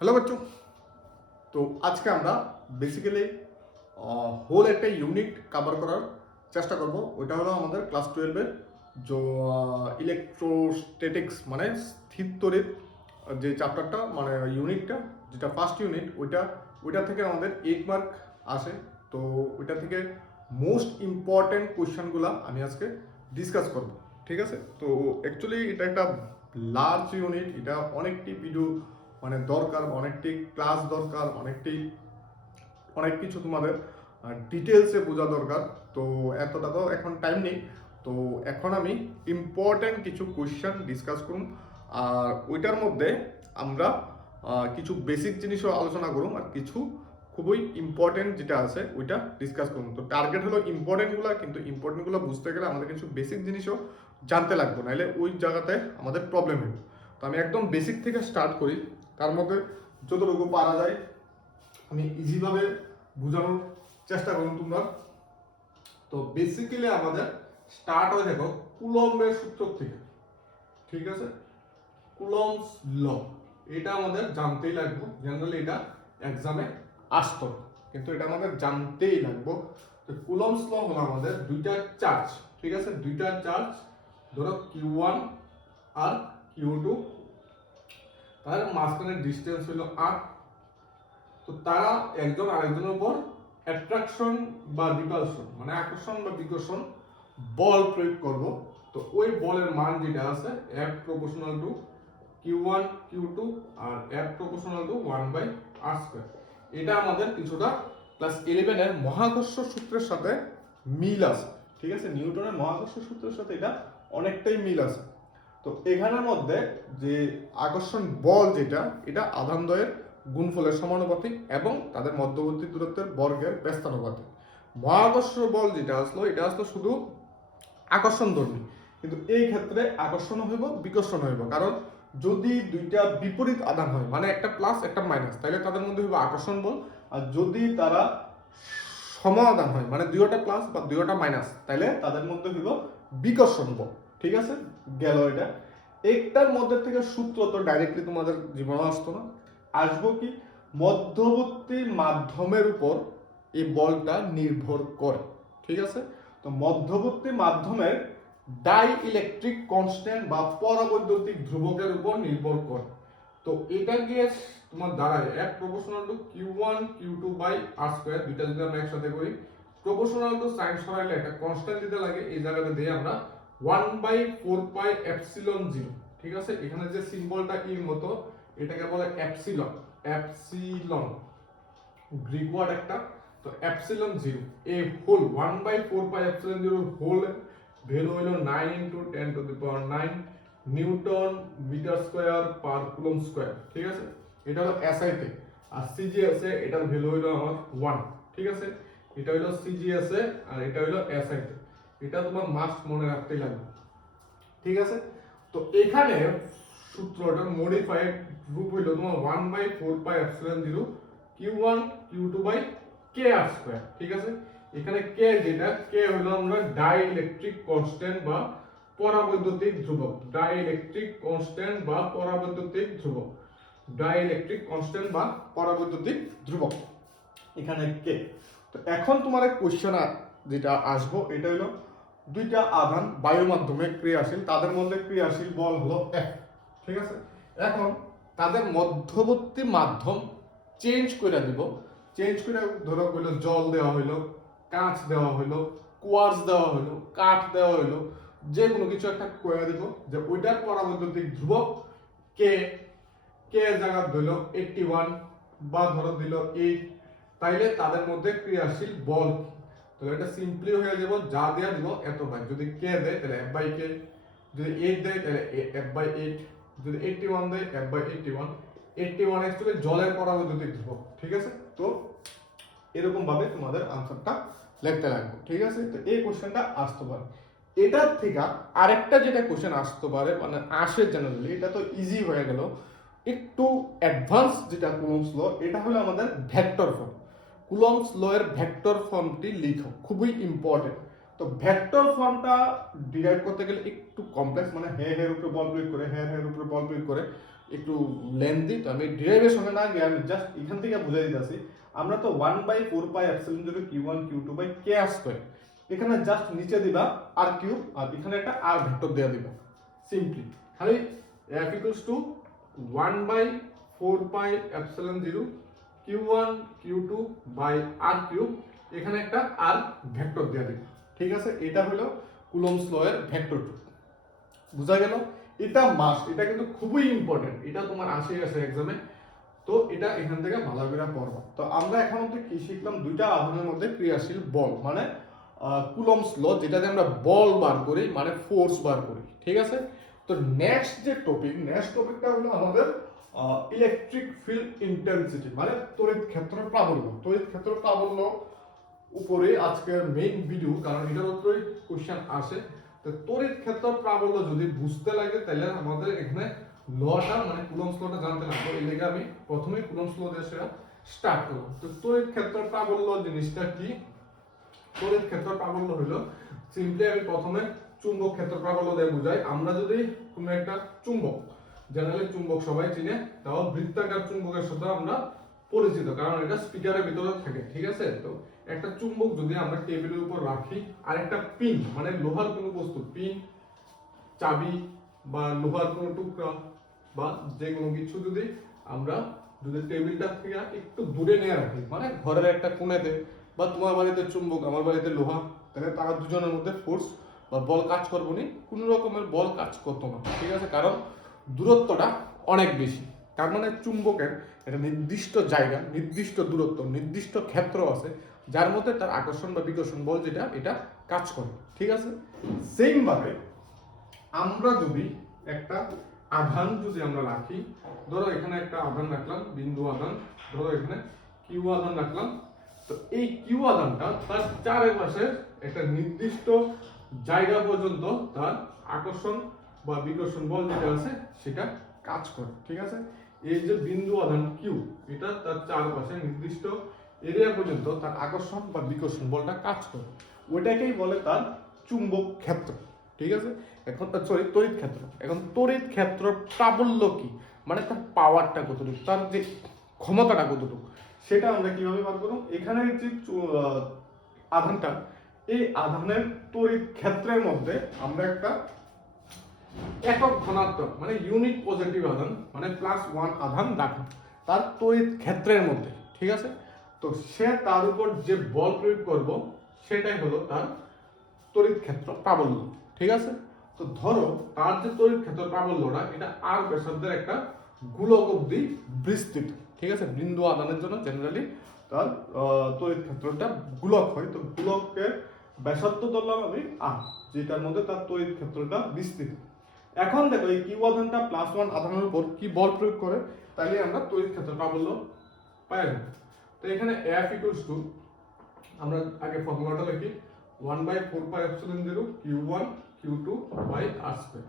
Hello Bachchu. তো আজকে আমরা বেসিক্যালি হোল একটা ইউনিট কভার করার চেষ্টা করব। ওইটা হলো আমাদের ক্লাস 12-এর যে ইলেকট্রোস্ট্যাটিক্স মানে স্থির তড়িৎ যে চ্যাপ্টারটা মানে ইউনিটটা, যেটা ফার্স্ট ইউনিট, ওইটা থেকে আমাদের 8 মার্ক আসে। তো ওইটা থেকে মোস্ট ইম্পর্ট্যান্ট কোয়েশ্চেনগুলো আমি আজকে ডিসকাস করব, ঠিক আছে? তো অ্যাকচুয়ালি এটা একটা লার্জ ইউনিট, এটা অনেকটি ভিডিও মানে দরকার, অনেকটি ক্লাস দরকার, অনেক কিছু তোমাদের ডিটেলসে বোঝা দরকার। তো এতটা তো এখন টাইম নেই। তো এখন আমি ইম্পর্ট্যান্ট কিছু কোয়েশ্চেন ডিসকাস করুন, আর ওইটার মধ্যে আমরা কিছু বেসিক জিনিসও আলোচনা করুন, আর কিছু খুবই ইম্পর্টেন্ট যেটা আছে ওইটা ডিসকাস করুন। তো টার্গেট হলো ইম্পর্টেন্টগুলো, কিন্তু ইম্পর্টেন্টগুলো বুঝতে গেলে আমাদের কিছু বেসিক জিনিসও জানতে লাগবে, নাহলে ওই জায়গাতে আমাদের প্রবলেম হবে। তো আমি একদম বেসিক থেকে স্টার্ট করি, তার মধ্যে যতটুকু পারা যায় আমি ইজিভাবে বোঝানোর চেষ্টা করুন তোমরা। তো বেসিক্যালি আমাদের স্টার্ট হয়ে দেখো কুলম্বের সূত্র থেকে, ঠিক আছে? কুলম্বস ল, এটা আমাদের জানতেই লাগবে। জেনারেলি এটা এক্সামে আসতো, কিন্তু এটা আমাদের জানতেই লাগবে। তো কুলম্বস ল হলো আমাদের দুইটা চার্জ, ঠিক আছে? দুইটা চার্জ ধরো Q1 আর Q2, তার মাঝখানের ডিসটেন্স হলো r। তো তারা একজন আরেকজনের উপর অ্যাট্রাকশন বা রিপালশন মানে আকর্ষণ বা বিকর্ষণ বল প্রয়োগ করব। তো ওই বলের মান যেটা আছে F proportional to Q1 Q2 আর F প্রপোর্শনাল টু 1/r²। এটা আমাদের কিছুটা ক্লাস 11 এর মহাকর্ষ সূত্রের সাথে মিল আছে, ঠিক আছে? নিউটনের মহাকর্ষ সূত্রের সাথে এটা অনেকটাই মিল আছে। তো এখানের মধ্যে যে আকর্ষণ বল যেটা, এটা আধানদ্বয়ের গুণফলের সমানুপাতিক এবং তাদের মধ্যবর্তী দূরত্বের বর্গের ব্যস্তানুপাতিক। মহাকর্ষ বল যেটা আসলো, এটা আসলো শুধু আকর্ষণধর্মী, কিন্তু এই ক্ষেত্রে আকর্ষণ হইব বিকর্ষণ হইব, কারণ যদি দুইটা বিপরীত আধান হয় মানে একটা প্লাস একটা মাইনাস, তাহলে তাদের মধ্যে হইব আকর্ষণ বল। আর যদি তারা সম আধান হয় মানে দুইটা প্লাস বা দুইটা মাইনাস, তাহলে তাদের মধ্যে হইব বিকর্ষণ বল, ঠিক আছে? গেল এটা। একটার মধ্যে থেকে সূত্র তো ডাইরেক্টলি তোমাদের জীবনে আসতো না, আসবো কি মধ্যবর্তী মাধ্যমের উপর এই বলটা নির্ভর করে, ঠিক আছে? তো মধ্যবর্তী মাধ্যমের ডাই ইলেকট্রিক কনস্ট্যান্ট বা পরাবৈদ্যুতিক ধ্রুবকের উপর নির্ভর করে। তো এটা গিয়ে তোমার দাঁড়ায় F proportional to Q1 Q2/r²। দুইটা যদি আমরা একসাথে করি, প্রপোর্শনাল টু সাইন সরাইলে একটা কনস্ট্যান্ট দিতে লাগে, এই জায়গাতে দিয়ে আমরা 1/4πε0, ঠিক আছে? এখানে যে সিম্বলটা এর মতো, এটাকে বলে এপসিলন। এপসিলন গ্রিক ওয়ার্ড একটা। তো এপসিলন 0 এ হোল 1/4πε0 হোল ভ্যালু হলো 9 × 10⁹ newton metre square per coulomb square, ঠিক আছে? এটা হলো এসআই তে। আর সিজিএস এ এটার ভ্যালু হলো আমার 1, ঠিক আছে? এটা হলো সিজিএস এ আর এটা হলো এসআই তে। এটা তোমার মাস্ট মনে রাখতেই লাগবে, ঠিক আছে? তো এখানে সূত্রটা মডিফাইড রূপ হইলো তোমার 1/4πε0 Q1 Q2/kr², ঠিক আছে? এখানে k যেটা, k হলো আমরা ডাইইলেকট্রিক কনস্ট্যান্ট বা পরাবৈদ্যুতিক ধ্রুবক। ডাইইলেকট্রিক কনস্ট্যান্ট বা পরাবৈদ্যুতিক ধ্রুবক। ডাইইলেকট্রিক কনস্ট্যান্ট বা পরাবৈদ্যুতিক ধ্রুবক এখানে k। তো এখন তোমার কোশ্চেন যেটা আসবো, এটা হলো দুইটা আধান বায়ু মাধ্যমে ক্রিয়াশীল, তাদের মধ্যে ক্রিয়াশীল বল হলো F, ঠিক আছে? এখন তাদের মধ্যবর্তী মাধ্যম চেঞ্জ করে দিব। চেঞ্জ করে ধরো হইলো জল দেওয়া হইলো, কাঁচ দেওয়া হইলো, কোয়ার্টজ দেওয়া হইলো, কাঠ দেওয়া হইলো, যে কোনো কিছু একটা করে দিব যে ওইটার পরাবৈদ্যুতিক ধ্রুবক কে, কে জায়গা দিল 81 বা ধরো দিল 8, তাইলে তাদের মধ্যে ক্রিয়াশীল বল। তো এটা সিম্পলি হয়ে যাব, যা দেয়া দিব এত বাই, যদি কে দেয় তাহলে F/k, যদি 8 দেয় তাহলে F/8, যদি 81 দেয় F/81। 81 অ্যাকচুয়ালি জলের পরাবৈদ্যুতিক ধ্রুবক, ঠিক আছে? তো এরকম ভাবে তোমাদের আনসারটা লিখতে লাগবে, ঠিক আছে? তো এই কোশ্চেনটা আসতে পারে। এটার থেকে আরেকটা যেটা কোশ্চেন আসতে পারে মানে আসে জেনারেলি, এটা তো ইজি হয়ে গেল। একটু অ্যাডভান্স যেটা কুলম্বস ল, এটা হলো আমাদের ভেক্টর ফর্ম। কুলম্বস ল এর ভেক্টর ফর্মটি লিখো, খুবই ইম্পর্টেন্ট। তো ভেক্টর ফর্মটা ডিরাইভ করতে গেলে একটু কমপ্লেক্স, মানে হের উপরে বল প্রয়োগ করে, হের উপরে বল প্রয়োগ করে একটু লেন্দি, তো আমি ডেরিভেশনে না গিয়ে আমি জাস্ট এখান থেকে বুঝাই দিতেছি। আমরা তো 1/4πε0 Q1 Q2 by K square, এখানে জাস্ট নিচে দিবা আর কিউব, আর এখানে একটা আর ভেক্টর দেয়া দিবা সিম্পলি, খালি f equals to 1/4πε0 Q1 Q2 by r cube, এখানে একটা আর ভেক্টর দেয়া দিবা। ঠিক আছে, এটা হলো কুলম্বস ল এর ভেক্টর টু। বুঝা গেল? এটা মাস্ট, এটা কিন্তু খুবই ইম্পর্টেন্ট, এটা তোমার আসে এক্সামে, তো এটা এখান থেকে ভালো করে পড়বা। তো আমরা এখন অবধি কি শিখলাম? দুইটা আধানের মধ্যে ক্রিয়াশীল বল, মানে কুলম্বস ল, যেটাতে আমরা বল বার করি, মানে ফোর্স বার করি। ঠিক আছে, তো নেক্সট টপিকটা হলো আমাদের ইলেকট্রিক ফিল্ড ইন্টেন্সিটি, মানে তড়িৎ ক্ষেত্র প্রাবল্য। তড়িৎ ক্ষেত্র প্রাবল্য উপরে আজকের মেইন ভিডিও, কারণ এটার উপরেই কোশ্চেন আসে। তো তড়িৎ ক্ষেত্র প্রাবল্য যদি বুঝতে লাগে, তাহলে আমাদের এখানে লটা, মানে কুলম্বস লটা জানতে লাগবে। এই লেগে আমি প্রথমেই কুলম্বস ল দিয়ে সেটা স্টার্ট করব। তো তড়িৎ ক্ষেত্র প্রাবল্য জিনিসটা কি? তড়িৎ ক্ষেত্র প্রাবল্য হলো সিম্পলি, আমি প্রথমে চুম্বক ক্ষেত্র প্রাবল্য দিয়ে বুঝাই। আমরা যদি কোনো একটা চুম্বক, জেনারেলি চুম্বক সবাই চিনে, তাও বৃত্তাকার চুম্বকের সাথে আমরা পরিচিত, কারণ এটা স্পিকারের ভিতরে থাকে। ঠিক আছে, তো একটা চুম্বক যদি আমরা টেবিলের উপর রাখি, আর একটা পিন, মানে লোহার কোনো বস্তু, পিন, চাবি বা লোহার কোনো টুকরা বা যে কোনো কিছু যদি আমরা টেবিলটা থেকে একটু দূরে নিয়ে রাখি, মানে ঘরের একটা কোণেতে, বা তোমার বাড়িতে চুম্বক, আমার বাড়িতে লোহা, তাহলে তারা দুজনের মধ্যে ফোর্স বা বল কাজ করবো নি, কোনো রকমের বল কাজ করতো না। ঠিক আছে, কারণ দূরত্বটা অনেক বেশি। তার মানে চুম্বকের একটা নির্দিষ্ট জায়গা, নির্দিষ্ট দূরত্ব, নির্দিষ্ট ক্ষেত্র আছে, যার মধ্যে তার আকর্ষণ বা বিকর্ষণ বল যেটা, এটা কাজ করে। ঠিক আছে, সেম ভাবে আমরা যদি একটা আধান যদি আমরা রাখি, ধরো এখানে একটা আধান রাখলাম, বিন্দু আধান, ধরো এখানে কিউ আধান রাখলাম, তো এই কিউ আধানটা তার চারপাশে একটা নির্দিষ্ট জায়গা পর্যন্ত তার আকর্ষণ বা বিকর্ষণ বল যেটা আছে সেটা কাজ করে। ঠিক আছে, এই যে বিন্দু আধান কিউ, এটা তার চারপাশে নির্দিষ্ট এরিয়া পর্যন্ত তার আকর্ষণ বা বিকর্ষণ বলটা কাজ করে, ওইটাকেই বলে তার চুম্বক ক্ষেত্র। ঠিক আছে, এখন সরি তড়িৎ ক্ষেত্র। এখন তড়িৎ ক্ষেত্র প্রাবল্য কি, মানে তার পাওয়ারটা কতটুকু, তার যে ক্ষমতাটা কতটুকু, সেটা আমরা কিভাবে বার করব? এখানে যে আধানটা, এই আধানের তড়িৎ ক্ষেত্রের মধ্যে আমরা একটা একক ধনাত্মক, মানে ইউনিট পজিটিভ আধান, মানে +1 আধান রাখবো তার তড়িৎ ক্ষেত্রের মধ্যে। ঠিক আছে, তো সে তার উপর যে বল প্রয়োগ করব, সেটাই হলো তার তড়িৎ ক্ষেত্র প্রাবল্য। ঠিক আছে, তো ধরো তার যে তড়িৎ ক্ষেত্র প্রাবল্যটা, এটা আর ব্যাসার্ধের একটা গোলক অবধি বিস্তৃত। ঠিক আছে, বিন্দু আধানের জন্য জেনারেলি তার তড়িৎ ক্ষেত্রটা গোলক হয়, তো গোলকের ব্যাসার্ধ ধরলাম আমি আর, যেটার মধ্যে তার তড়িৎ ক্ষেত্রটা বিস্তৃত। এখন দেখো এই কিউ আধানটা +1 আধানের উপর কি বল প্রয়োগ করে, তাহলে আমরা তড়িৎ ক্ষেত্র প্রাবল্য পাই যাব। তো এখানে F ইকুয়ালস টু, আমরা আগে ফর্মুলাটা লিখি, 1/4πε0 Q1 Q2 by R square.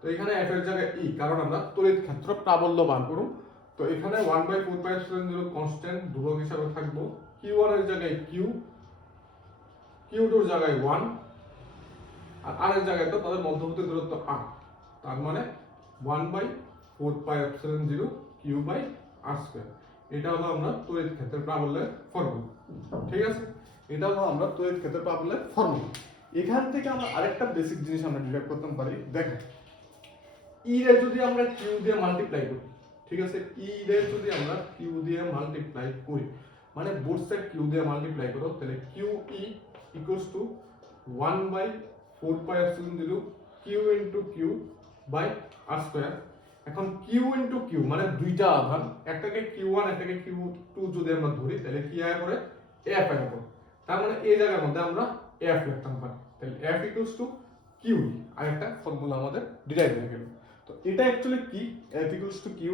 তো এখানে F এর জায়গায় E, কারণ আমরা তড়িৎ ক্ষেত্র প্রাবল্য বার করব। তো এখানে 1/4πε0 কনস্ট্যান্ট ধ্রুবক হিসাবে থাকবো, Q1 এর জায়গায় Q, Q2 এর জায়গায় 1, আর R এর জায়গায় তো তাদের মধ্যবর্তী দূরত্ব R, তার মানে 1/4πε0 Q বাই আর স্কয়ার। এটা হলো আমরা তড়িৎ ক্ষেত্রের প্রাবল্যের ফর্মুলা। ঠিক আছে, এটা হলো আমরা তড়িৎ ক্ষেত্রের প্রাবল্যের ফর্মুলা। এখান থেকে আমরা আরেকটা বেসিক জিনিস আমরা ডিরাইভ করতে পারি। দেখেন, ই রে যদি আমরা কিউ দিয়ে মাল্টিপ্লাই করি, ঠিক আছে, ই রে যদি আমরা কিউ দিয়ে মাল্টিপ্লাই করি, মানে বোথ সাইড কিউ দিয়ে মাল্টিপ্লাই করো, তাহলে q e equals to 1/4πε0 q into q by R square. এখন কিউ ইনটু কিউ মানে দুইটা আধান, একটাকে কিউ1 একটাকে কিউ2 যদি আমরা ধরি, তাহলে কি আয় পড়ে? এফ আয় পড়ে। তার মানে এই জায়গার মধ্যে আমরা এফ লিখতাম পারি, তাহলে এফ ইকুয়ালস টু কিউ, আর একটা ফর্মুলা আমাদের ডিরাইভ হয়ে গেল। তো এটা অ্যাকচুয়ালি কি? F equals to Q.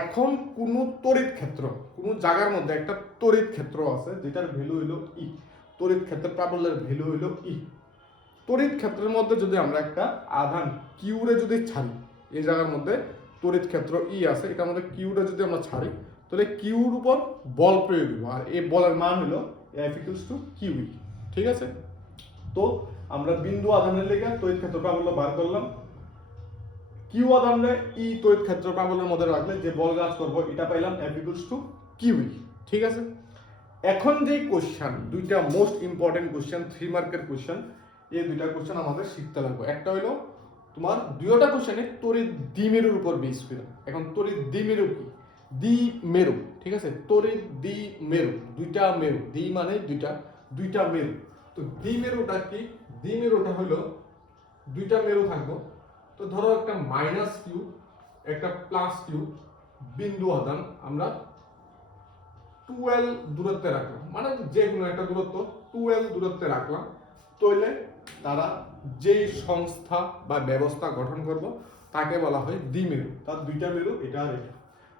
এখন কোন তড়িৎ ক্ষেত্র, কোন জায়গার মধ্যে একটা তড়িৎ ক্ষেত্র আছে যেটার ভ্যালু হলো ই, তড়িৎ ক্ষেত্রের প্রাবল্যের ভ্যালু হলো ই। তড়িৎ ক্ষেত্রের মধ্যে যদি আমরা একটা আধান কিউ রে যদি ছাড়ি, এই জায়গার মধ্যে তড়িৎ ক্ষেত্র ই আছে, এটার মধ্যে কিউ রে যদি আমরা ছাড়ি, তাহলে কিউর উপর বল প্রয়োগ হবে, আর এই বলের মান হলো এফ ইকুয়ালস টু কিউ। ঠিক আছে, তো আমরা বিন্দু আধানের লেগে তড়িৎ ক্ষেত্র প্রাবল্য বার করলাম। কিউ আধানে ই তড়িৎ ক্ষেত্র প্রাবল্যের মধ্যে রাখলে যে বল কাজ করবো এটা পাইলাম F ইকুয়ালস টু কিউই। ঠিক আছে, এখন যে কোশ্চেন দুইটা মোস্ট ইম্পর্টেন্ট কোশ্চেন 3 মার্কের কোশ্চেন, এই দুইটা কোশ্চেন আমাদের শিখতে লাগবে। একটা হলো তোমার দুইটা কোশ্চেনে তড়িৎ দ্বিমেরুর উপর বেস করে। এখন তড়িৎ দ্বিমেরু কি? দ্বিমেরু, ঠিক আছে, তড়িৎ দ্বিমেরু, দুইটা মেরু, দ্বি মানে দুইটা, দুইটা মেরু। তো দ্বিমেরুটা কি? দ্বিমেরুটা হলো দুইটা মেরু থাকবো। তো ধরো একটা মাইনাস কিউ, একটা প্লাস কিউ বিন্দু আধান আমরা 2L দূরত্বে রাখলাম, মানে যে কোনো একটা দূরত্ব 2L দূরত্বে রাখলাম, তাহলে তারা যেই সংস্থা বা ব্যবস্থা গঠন করব তাকে বলা হয় দ্বিমেরু। তার দুইটা মেরু এটা আর এটা।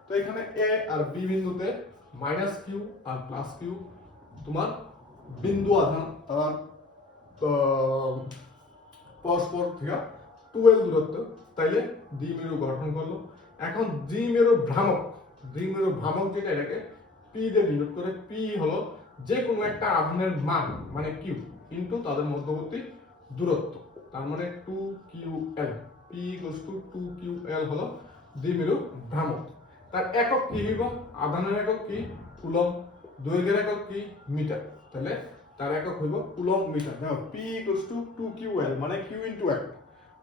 তো এখানে এ আর বি বিন্দুতে minus Q R plus Q তোমার বিন্দু আধান তারা পরস্পর থেকে 2L দূরত্ব, তাইলে দ্বিমেরু গঠন করলো। এখন দ্বিমেরু ভ্রামক, দ্বিমেরু ভ্রামক যেটা এটাকে পি দিয়ে ডিনোট করে। পি হলো যে কোনো একটা আধানের মান মানে কিউ কিন্তু তাদের মধ্যবর্তী দূরত্ব, তার মানে 2QL। P equals to 2QL হলো দ্বিমেরু ভ্রামক। তার একক কি হইব? আধানের একক কি? কুলম্ব। দৈর্ঘ্যের একক কি? মিটার। তাহলে তার একক হইব কুলম্ব মিটার। দেখো পি ইকুয়ালস টু 2QL মানে কিউ ইনটু এক,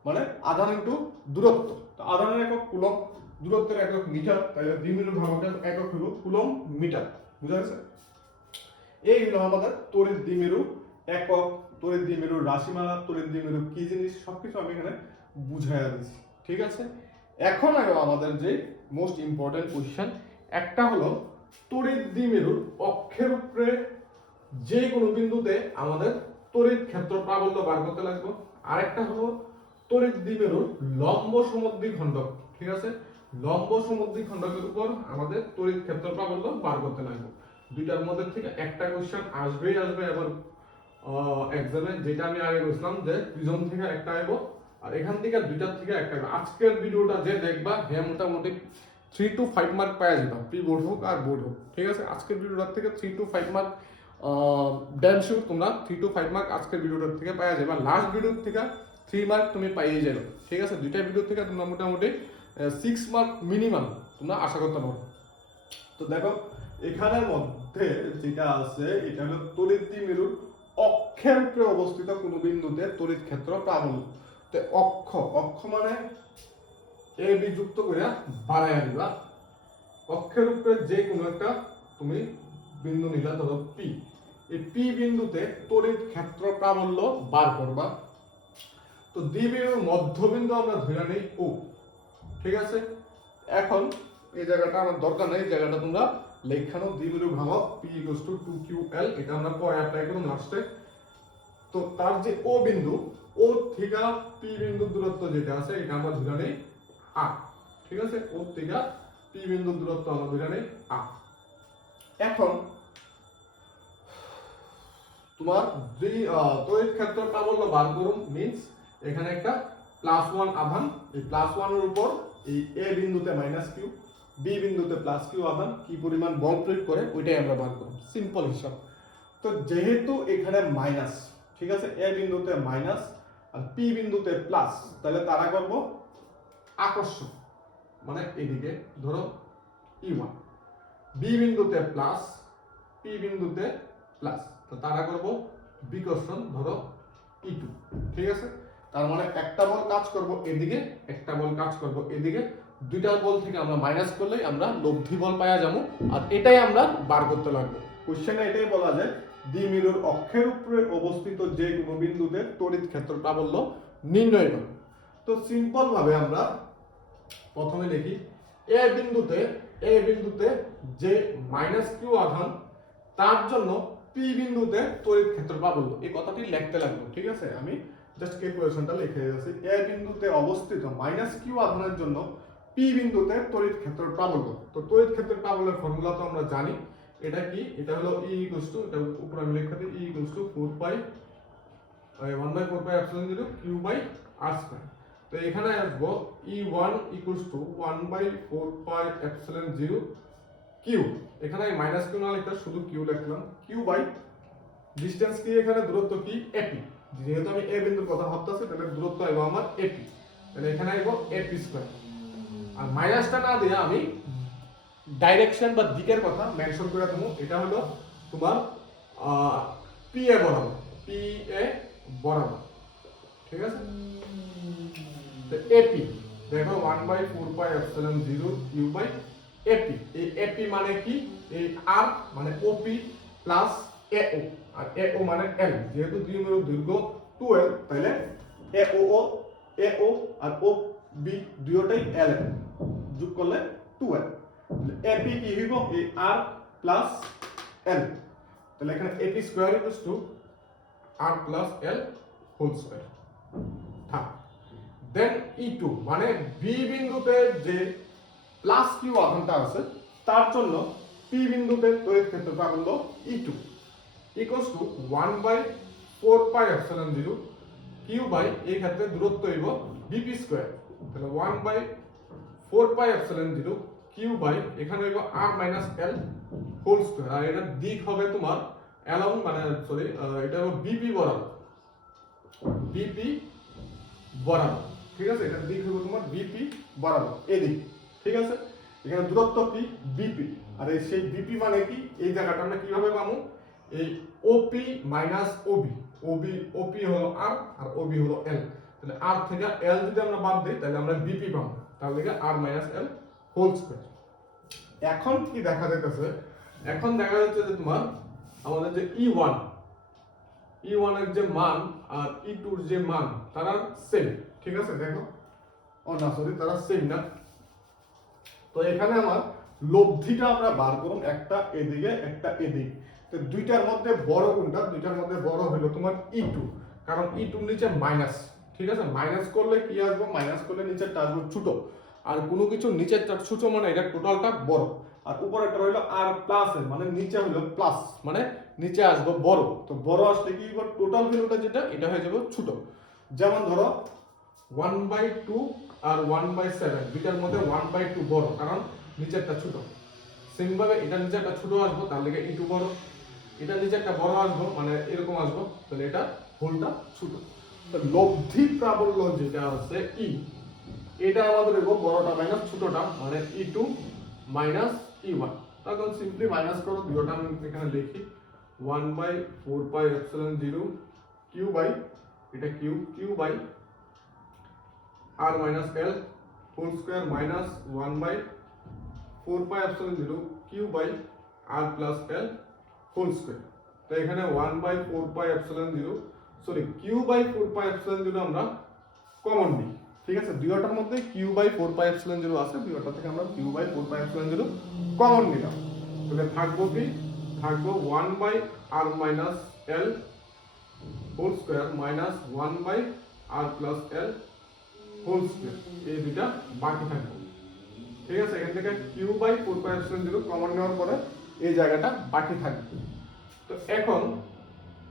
মানে আধান ইনটু দূরত্ব। তো আধানের একক কুলম্ব, দূরত্বের একক মিটার, তাহলে দ্বিমেরু ভ্রামকের একক হইব কুলম্ব মিটার। বুঝা গেছে? এই হলো আমাদের তড়িৎ দ্বিমেরু একক, তড়িৎ দ্বিমেরু রাশিমালা, তড়িৎ দ্বিমেরু কি জিনিস সবকিছু আমি এখানে বুঝাইয়া দিচ্ছি। ঠিক আছে, এখন আমাদের যে মোস্ট ইম্পর্টেন্ট কোশ্চেন, একটা হলো তড়িৎ দ্বিমেরুর অক্ষের উপরে যে কোনো বিন্দুতে আমাদের তড়িৎ ক্ষেত্র প্রাবল্য বার করতে লাগবে। আরেকটা হলো তড়িৎ দ্বিমেরুর লম্ব সমদ্বিখণ্ডক। ঠিক আছে, লম্ব সমদ্বিখণ্ডকের উপর আমাদের তড়িৎ ক্ষেত্র প্রাবল্য বার করতে লাগবে। দুইটার মধ্যে থেকে একটা কোশ্চেন আসবেই আসবে এবার এক্সামে, যেটা আমি আগে বলছিলাম যে প্রিজম থেকে একটা আইবো আর এখান থেকে দুইটার থেকে একটা। আজকের ভিডিওটা যে দেখবা হ্যাঁ মোটামুটি 3 to 5 মার্ক পাওয়া যাবে, প্রি বোর্ড হোক আর বোর্ড হোক। ঠিক আছে, আজকের ভিডিওটার থেকে 3 to 5 মার্ক ড্যাম শিওর তোমরা 3 to 5 মার্ক আজকের ভিডিওটার থেকে পাওয়া যাবে। লাস্ট ভিডিওর থেকে 3 মার্ক তুমি পাইয়ে যাবে। ঠিক আছে, দুইটা ভিডিও থেকে তোমরা মোটামুটি 6 মার্ক মিনিমাম তোমরা আশা করতে পারো। তো দেখো এখানের মধ্যে যেটা আছে এটা হলো তড়িৎ দ্বিমেরুর অক্ষের উপরে অবস্থিত কোন বিন্দুতে তড়িৎ ক্ষেত্র প্রাবল্য। তো অক্ষ, অক্ষ মানে এ বি যুক্ত করে বাড়াইয়া দিবা। অক্ষের উপরে যে কোনো একটা তুমি বিন্দু নিলা, ধরো পি। এই পি বিন্দুতে তড়িৎ ক্ষেত্র প্রাবল্য বার করবা। তো দ্বিমেরুর মধ্যবিন্দু আমরা ধরে নেই ও। ঠিক আছে, এখন এই জায়গাটা আমার দরকার নেই, এই জায়গাটা তোমরা লেখানো দ্বিমেরু ভ্রামক পি ইকুয়ালস টু 2QL, এটা আমরা পরে অ্যাপ্লাই করব লাস্টে। তো তার যে ও বিন্দু, ও থেকে পি বিন্দুর দূরত্ব যেটা আছে এটা আমরা ধরে নেই আর। ঠিক আছে, ও থেকে পি বিন্দুর দূরত্ব আমরা ধরে নেই আর। এখন তোমার যে তড়িৎ ক্ষেত্র প্রাবল্য বার করুন মিন্স এখানে একটা +1 আধান, এই +1 এর উপর এই এ বিন্দুতে -q, বি বিন্দুতে +q আধান কি পরিমাণ বল প্রয়োগ করে ওইটাই আমরা বার করব। সিম্পল হিসাব। তো যেহেতু এখানে মাইনাস, ঠিক আছে, এ বিন্দুতে মাইনাস আর পি বিন্দুতে প্লাস, তাহলে তারা করব আকর্ষণ, মানে এদিকে ধরো E1, বি বিন্দুতে প্লাস, পি বিন্দুতে প্লাস, তো তারা করব বিকর্ষণ, ধরো E2। ঠিক আছে, তার মানে একটা বল কাজ করব এদিকে, একটা বল কাজ করব এদিকে, দুইটা বল থেকে আমরা মাইনাস করলেই আমরা লব্ধি বল পাওয়া যাবো। আর এটাই আমরা বার করতে লাগবো। কোশ্চেনে এটাই বলা যায় দ্বিমেরুর অক্ষের উপরে অবস্থিত যে কোনো বিন্দুতে তড়িৎ ক্ষেত্র প্রাবল্য নির্ণয় করো। তো সিম্পল ভাবে আমরা প্রথমে লিখি এ বিন্দুতে যে -q আধান তার জন্য পি বিন্দুতে তড়িৎ ক্ষেত্র প্রাবল্য, এই কথাটি লিখতে লাগলো। ঠিক আছে, আমি জাস্ট ক্যালকুলেশনটা লিখে দিয়েছি। এ বিন্দুতে অবস্থিত -q আধানের জন্য পি বিন্দুতে তড়িৎ ক্ষেত্র প্রাবল্য। তো তড়িৎ ক্ষেত্রের প্রাবল্যের ফর্মুলা তো আমরা জানি, এটা কি? এটা হলো E ইকুয়ালস টু, এটা উপরে আমি লিখে দিই, E ইকুয়ালস টু 1/4πε0 q/r²। তো এখানে আসবো E1 ইকুয়ালস টু 1/4πε0 q। এখানে q না লিখে শুধু q লিখলাম, q বাই ডিসটেন্স কি, এখানে দূরত্ব কি? AP। যেহেতু আমি এ বিন্দুর কথা ভাবতেছি তাহলে দূরত্ব আইবো আমার AP। তাহলে এখানে আইব এপি স্কয়ার। আর মাইনাসটা না দিয়ে আমি ডাইরেকশন বা দিকের কথা মেনশন করে দেবো। এটা হলো তোমার পি এ বরাবর, পি এ বরাবর, ঠিক আছে। তো এপি দেখো 1/4πε0 কিউ বাই এপি। এই এপি মানে কি? এই আর মানে ওপি প্লাস এও, আর এও মানে এল। যেহেতু দুই মেরুর দৈর্ঘ্য 12, তাহলে এও আর ও বি দুটোটাই এল যোগ করলে 12। এপি কি হইব? এই আর প্লাস এল। তাহলে এখানে AP square equals to R plus L whole square. থাক। দেন E2 মানে বি বিন্দুতে যে প্লাস কিউ আধানটা আছে তার জন্য পি বিন্দুতে তড়িৎ ক্ষেত্রটা হলো E2 equals to 1/4πε0 q by এই ক্ষেত্রে দূরত্ব হইব বিপি স্কয়ার। তাহলে 1/4πε0 কিউ বাই এখানে হইব আর মাইনাস এল হোল স্কয়ার। আর এটার দিক হবে তোমার অ্যালং মানে সরি এটা হবে বিপি বরাবর, বিপি বরাবর, ঠিক আছে। এটার দিক হবে তোমার বিপি বরাবর, এদিক, ঠিক আছে। এখানে দূরত্ব কি? বিপি। আর এই সেই বিপি মানে কি? এই জায়গাটা আমরা কিভাবে পাবো? এই ওপি মাইনাস ওবি, ওপি হলো আর আর ওবি হলো এল। তাহলে আর থেকে এল যদি আমরা বাদ দিই তাহলে আমরা বিপি পাবো। তাহলে আর মাইনাস এল হোল স্কয়ার। এখন কি দেখা যাইতেছে? এখন দেখা যাচ্ছে যে তোমার আমাদের যে E1 এর যে মান আর E2 এর যে মান তারা সেম, ঠিক আছে। দেখো, ও না সরি, তারা সেম না। তো এখানে আমার লব্ধিটা আমরা বার করুন, একটা এদিকে একটা এদিকে। তো দুইটার মধ্যে বড় কোনটা? দুইটার মধ্যে বড় হলো তোমার E2, কারণ E2 এর নিচে মাইনাস, ঠিক আছে। মাইনাস করলে কি আসবে? মাইনাস করলে নিচেরটা আসবে ছোট। আর কোনো কিছু নিচেরটা ছোট মানে এটা টোটালটা বড়। আর উপরেরটা হইলো আর প্লাস এর মানে নিচে হইলো প্লাস মানে নিচে আসবে বড়। তো বড় আসলে কি হবে? টোটাল ভ্যালুটা যেটা এটা হয়ে যাবে ছোট। যেমন ধরো 1/2 আর 1/7 দুইটার মধ্যে 1/2 বড়, কারণ নিচেরটা ছোট। সেম ভাবে এটা নিচেরটা ছোট আসবে, তার লাগে E2 বড়। এটা নিচেরটা বড় আসবে মানে এরকম আসবে, তাহলে এটা হোলটা ছোট। তো লব্ধি প্রাবল্য যেটা আছে E, এটা আমাদের হইব বড়টা মাইনাস ছোটটা মানে E2 মাইনাস E1। তখন সিম্পলি মাইনাস করো, দুটোটা আমি এখানে লিখি 1/4πε0 কিউ বাই এটা q by r minus L whole square minus 1/4πε0 q by r plus L whole square. তো এখানে 1/4πε0 সরি কিউ বাই 4πε0 আমরা কমন নিই, ঠিক আছে। দুইটার মধ্যে কিউ বাই 4πε0 আছে, দুইটা থেকে আমরা কিউ বাই 4πε0 কমন নিলাম। তাহলে থাকবো কি? থাকবো 1/r মাইনাস এল whole square minus 1/r plus এল হোল স্কয়ার। এই দুইটা বাকি থাকবে, ঠিক আছে। এখান থেকে কিউ বাই 4πε0 কমন নেওয়ার পরে এই জায়গাটা বাকি থাকবে। তো এখন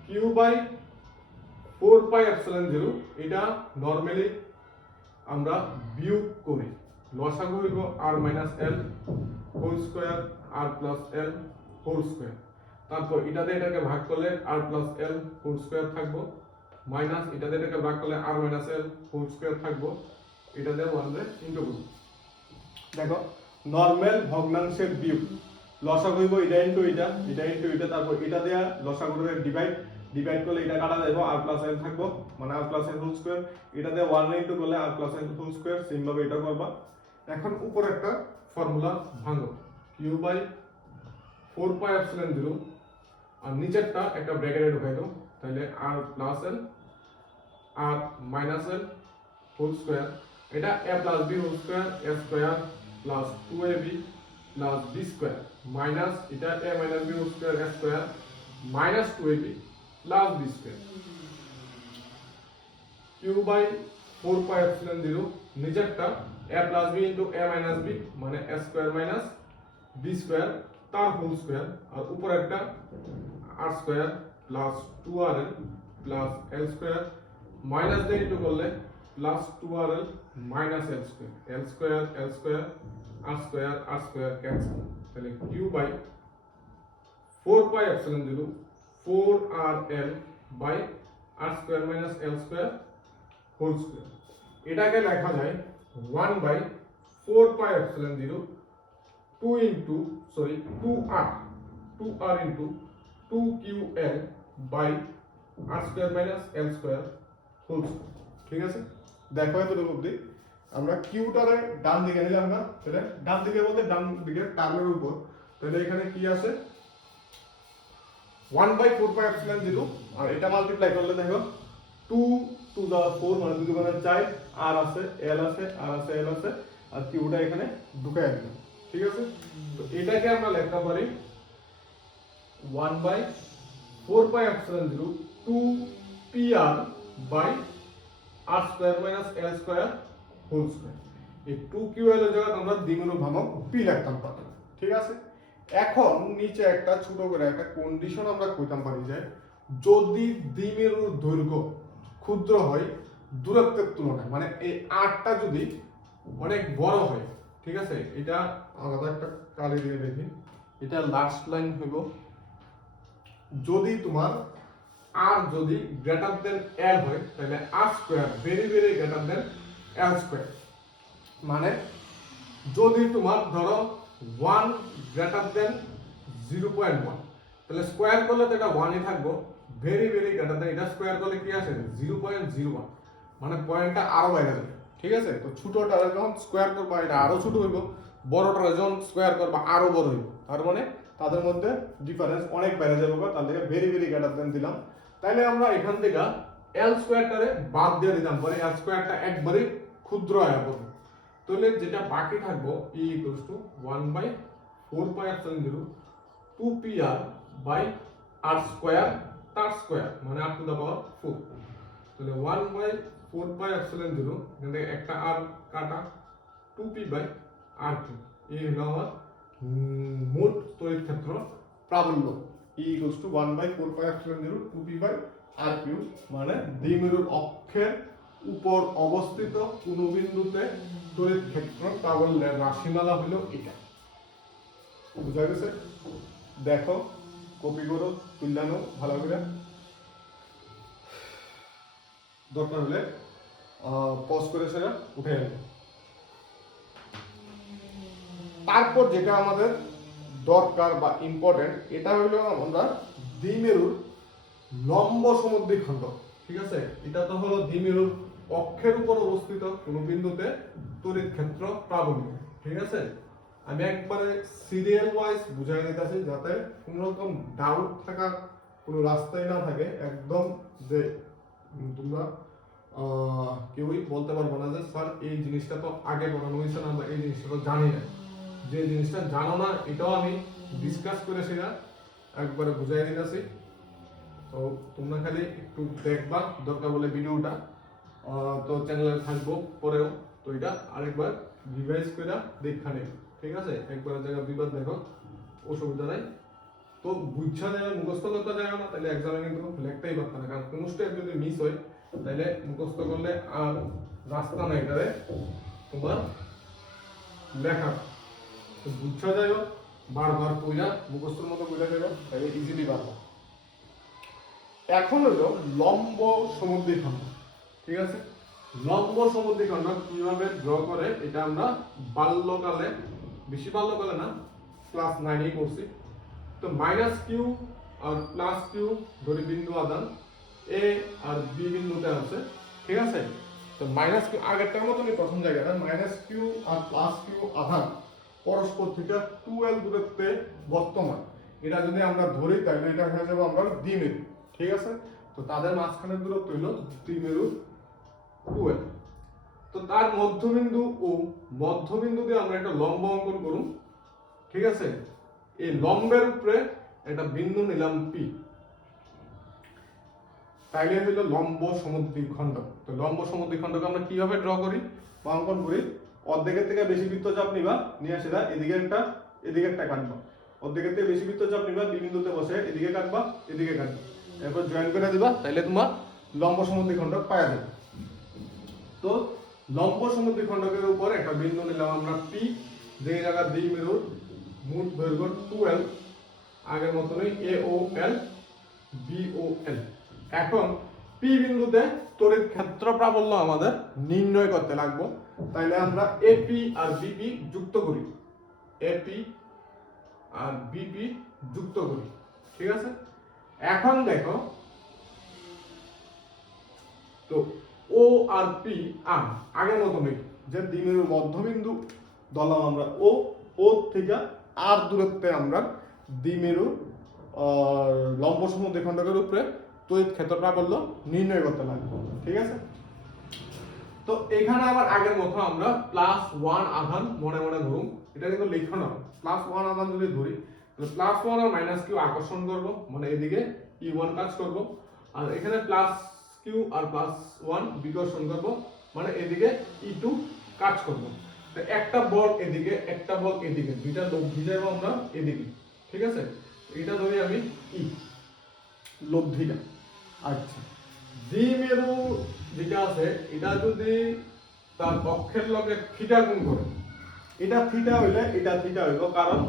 কিউ বাই 4πε0 এটা নরমালি আমরা বিয়োগ করি, লসাগু হইব আর মাইনাস এল হোল স্কয়ার আর প্লাস এল হোল স্কয়ার। তারপর এটা দিয়ে এটাকে ভাগ করলে আর প্লাস এল হোল স্কয়ার থাকবো, মাইনাস এটা দিয়ে এটাকে ভাগ করলে আর মাইনাস এল হোল স্কয়ার থাকবো। এটা দিয়ে 1 রে ইনটু করব। দেখো, নরমাল ভগ্নাংশের বিয়োগ লসাগু হইব এটা ইনটু এটা, এটা ইনটু এটা, তারপর এটা দেয়া লসাগুরে ডিভাইড করলে এটা কাটা যাবে, আর প্লাস এল থাকবো মানে আর প্লাস এল হোল স্কয়ার। এটা দিয়ে 1 ইনটু করলে আর প্লাস এল হোল স্কয়ার, সেম ভাবে এটা করবা। এখন উপরে একটা ফর্মুলা ভাঙো, কিউ বাই 4πε0 আর নিচেরটা একটা ব্র্যাকেটে ঢুকাই দাও, তাহলে r plus l r minus এল হোল স্কয়ার। এটা a plus b whole square a square plus 2ab plus b square minus এটা a minus b whole square a square minus 2ab plus b square. q by 4πε0 নিচেরটা a plus b into a minus b মানে a square minus b square তার whole square. আর উপরেরটা r square plus 2rl plus l square minus দিয়ে into করলে plus 2rl minus l square r square cancel. তাহলে q by 4πε0 4rl by r square minus l square whole square. এটাকে লেখা যায় 1/4πε0 2r into 2ql by r square minus l square whole square। ঠিক আছে, দেখো এতটুকু অবধি। আমরা কিউটারে ডান দিকে নিলাম না, তাহলে ডান দিকে বলতে ডান দিকে টার্মের উপর, তাহলে এখানে কি আছে 1/4πε0, আর এটা মাল্টিপ্লাই করলে দেখো 2 টু দা 4 মানে 2 দুগুণে 4, আর আছে এল আছে, আর আছে এল আছে, আর কিউটা এখানে ঢুকায় দিলাম। ঠিক আছে, তো এটাকে আমরা লিখতে পারি 1/4πε0 2pr by r square minus l square whole square। এই 2ql এর জায়গায় আমরা দ্বিগুণ ভ্রামক পি লিখতাম পারি। ঠিক আছে, এখন নিচে একটা ছোট করে একটা কন্ডিশন আমরা কইতাম পারি যে যদি দ্বিমেরুর দৈর্ঘ্য ক্ষুদ্র হয় দূরত্বের তুলনায়, মানে এই আরটা যদি অনেক বড় হয়, ঠিক আছে, এটা আলাদা একটা কালি দিয়ে দেখি, এটা লাস্ট লাইন হইব যদি তোমার আর যদি গ্রেটার দেন এল হয় তাহলে r square very very greater than l square. মানে যদি তোমার ধরো 1 গ্রেটার দেন 0.1 তাহলে স্কয়ার করলে তো এটা 1ই থাকবো, ভেরি ভেরি গ্রেটার দেন এটা স্কয়ার করলে কি আসে 0.01, মানে পয়েন্টটা আরো বাইরে যাবে। ঠিক আছে, তো ছোটটা যখন স্কোয়ার করবা এটা আরো ছোট হইব, বড়টা যখন স্কোয়ার করবা আরো বড় হইব, তার মানে তাদের মধ্যে ডিফারেন্স অনেক বেড়ে যাবে, তার থেকে ভেরি ভেরি গ্রেটার দেন দিলাম। তাইলে আমরা এখান থেকে এল স্কয়ারটারে বাদ দিয়ে দিতাম পরে এল স্কয়ারটা একবারে ক্ষুদ্র আয়া পড়বে, তাহলে যেটা বাকি থাকবো e equals to 1/4πε0 2pr by r square তার স্কয়ার মানে r টু দা পাওয়ার 4। তাহলে 1/4πε0 এখান থেকে একটা r কাটা 2p বাই r3, এই হলো আমার মোট তড়িৎ ক্ষেত্র প্রাবল্য E equals to 1/4πε0 2p/r3, মানে দ্বিমেরুর অক্ষের উপর অবস্থিত কোন বিন্দুতে তড়িৎ ক্ষেত্র প্রাবল্যের রাশিমালা হলো এটা। বুঝা গেছে? দেখো, কপি করো, তুললানো ভালো করে, দরকার হলে পজ করে সেটা উঠে যাবে। তারপর যেটা আমাদের দরকার বা ইম্পর্টেন্ট, এটা হলো আমরা দ্বিমেরুর লম্ব সমদ্বিখণ্ড। ঠিক আছে, এটা তো হলো দ্বিমেরুর অক্ষের উপর অবস্থিত কোন বিন্দুতে তড়িৎ ক্ষেত্র প্রাবল্য। ঠিক আছে, আমি একবারে সিরিয়াল ওয়াইজ বুঝাই দিতেছি যাতে কোনো রকম ডাউট থাকার কোনো রাস্তাই না থাকে, একদম যে তোমরা কেউই বলতে পারবো না যে স্যার এই জিনিসটা তো আগে পড়ানো হয়েছে না বা এই জিনিসটা তো জানি না। যে জিনিসটা জানো না এটাও আমি ডিসকাস করে সেটা একবারে বুঝাই দিতেছি, তো তোমরা খালি একটু দেখবা দরকার বলে ভিডিওটা, তো চ্যানেলে থাকবো পরেও, তো এটা আরেকবার রিভাইজ করে দেখা নেবে। ঠিক আছে, একবার জায়গা দুইবার দেখো, অসুবিধা নাই। তো বুঝছা যায় মুখস্থ করতে যায় না তাহলে এক্সামে কিন্তু লিখতেই পারতো না, কারণ কোনো স্টেপ যদি মিস হয় তাহলে মুখস্থ করলে আর রাস্তা নাই এটারে তোমার লেখা। তো বুঝছা যায় বারবার কইরা মুখস্থর মতো বুঝে দেবে, তাহলে ইজিলি পারবো। এখন হলো লম্ব সমদ্বিখণ্ড। ঠিক আছে, লম্ব সমদ্বিখণ্ড কিভাবে ড্র করে এটা আমরা বাল্যকালে, বেশি বাল্যকালে না, ক্লাস 9 করছি। তো -q আর +q ধরে বিন্দু আদান a আর b বিন্দুতে আছে। ঠিক আছে, তো -q আগেরটার মতনই প্রথম জায়গাটা, -q আর +q আধান পরস্পর থেকে 2l দূরত্বে বর্তমান, এটা যদি আমরা ধরি তাহলে এটা হয়ে যাবে আমরা দ্বিমেরু। ঠিক আছে, তো তাদের মাঝখানের দূরত্ব হলো দ্বিমেরু 2l। তো তার মধ্যবিন্দু ও মধ্যবিন্দু দিয়ে আমরা একটা লম্ব অঙ্কন করুন। ঠিক আছে, এই লম্বের উপরে একটা বিন্দু নিলাম p, তাইলে হলো লম্ব সমদ্বিখণ্ড। তো লম্ব সমদ্বিখণ্ডকে আমরা কিভাবে ড্র করি বা অঙ্কন করি? অর্ধেকের থেকে বেশি বৃত্তচাপ নিবা, নিয়ে সেটা এদিকে একটা কাটবা, অর্ধেকের থেকে বেশি বৃত্তচাপ নিবা, বি বিন্দুতে বসে এদিকে কাটবা এদিকে কাটবা, এরপর জয়েন করে দিবা, তাহলে তোমার লম্ব সমদ্বিখণ্ড পাওয়া যাবে। তো লম্ব সমদ্বিখণ্ডকের উপর একটা বিন্দু নিলাম আমরা p, যে জায়গা দ্বিমেরুর মোট দৈর্ঘ্য 2l, আগের মতনই AOL BOL। এখন পি বিন্দুতে তড়িৎ ক্ষেত্র প্রাবল্য আমাদের নির্ণয় করতে লাগবে। তাইলে আমরা এপি আর বিপি যুক্ত করি, এপি আর বিপি যুক্ত করি, ঠিক আছে। এখন দেখো তো ও আর পি আর আগের মতনই যে দ্বিমেরু মধ্যবিন্দু ধরলাম আমরা ও, ও থেকে আর দূরত্বে আমরা দ্বিমেরু লম্ব সমদ্বিখণ্ডকের উপরে তড়িৎ ক্ষেত্র প্রাবল্য নির্ণয় করতে লাগবে, ঠিক আছে। তো এখানে আবার আগের মতো আমরা +1 আধান মনে মনে ধরুন, এটা কিন্তু লিখো না। +1 আধান যদি ধরি তাহলে +1 আর -q আকর্ষণ করব, মানে এদিকে E1 কাজ করব, আর এখানে +q আর +1 বিকর্ষণ করব, মানে এদিকে E2 কাজ করব। তো একটা বল এদিকে, একটা বল এদিকে, দুইটা লোক ভিজাবো আমরা এদিকে, ঠিক আছে। এটা ধরি আমি E লব্ধিটা। আচ্ছা, দ্বিমেরু যেটা আছে এটা যদি তার অক্ষের লগে থিটা গুণ করে, এটা থিটা হইলে এটা থিটা হইব, কারণ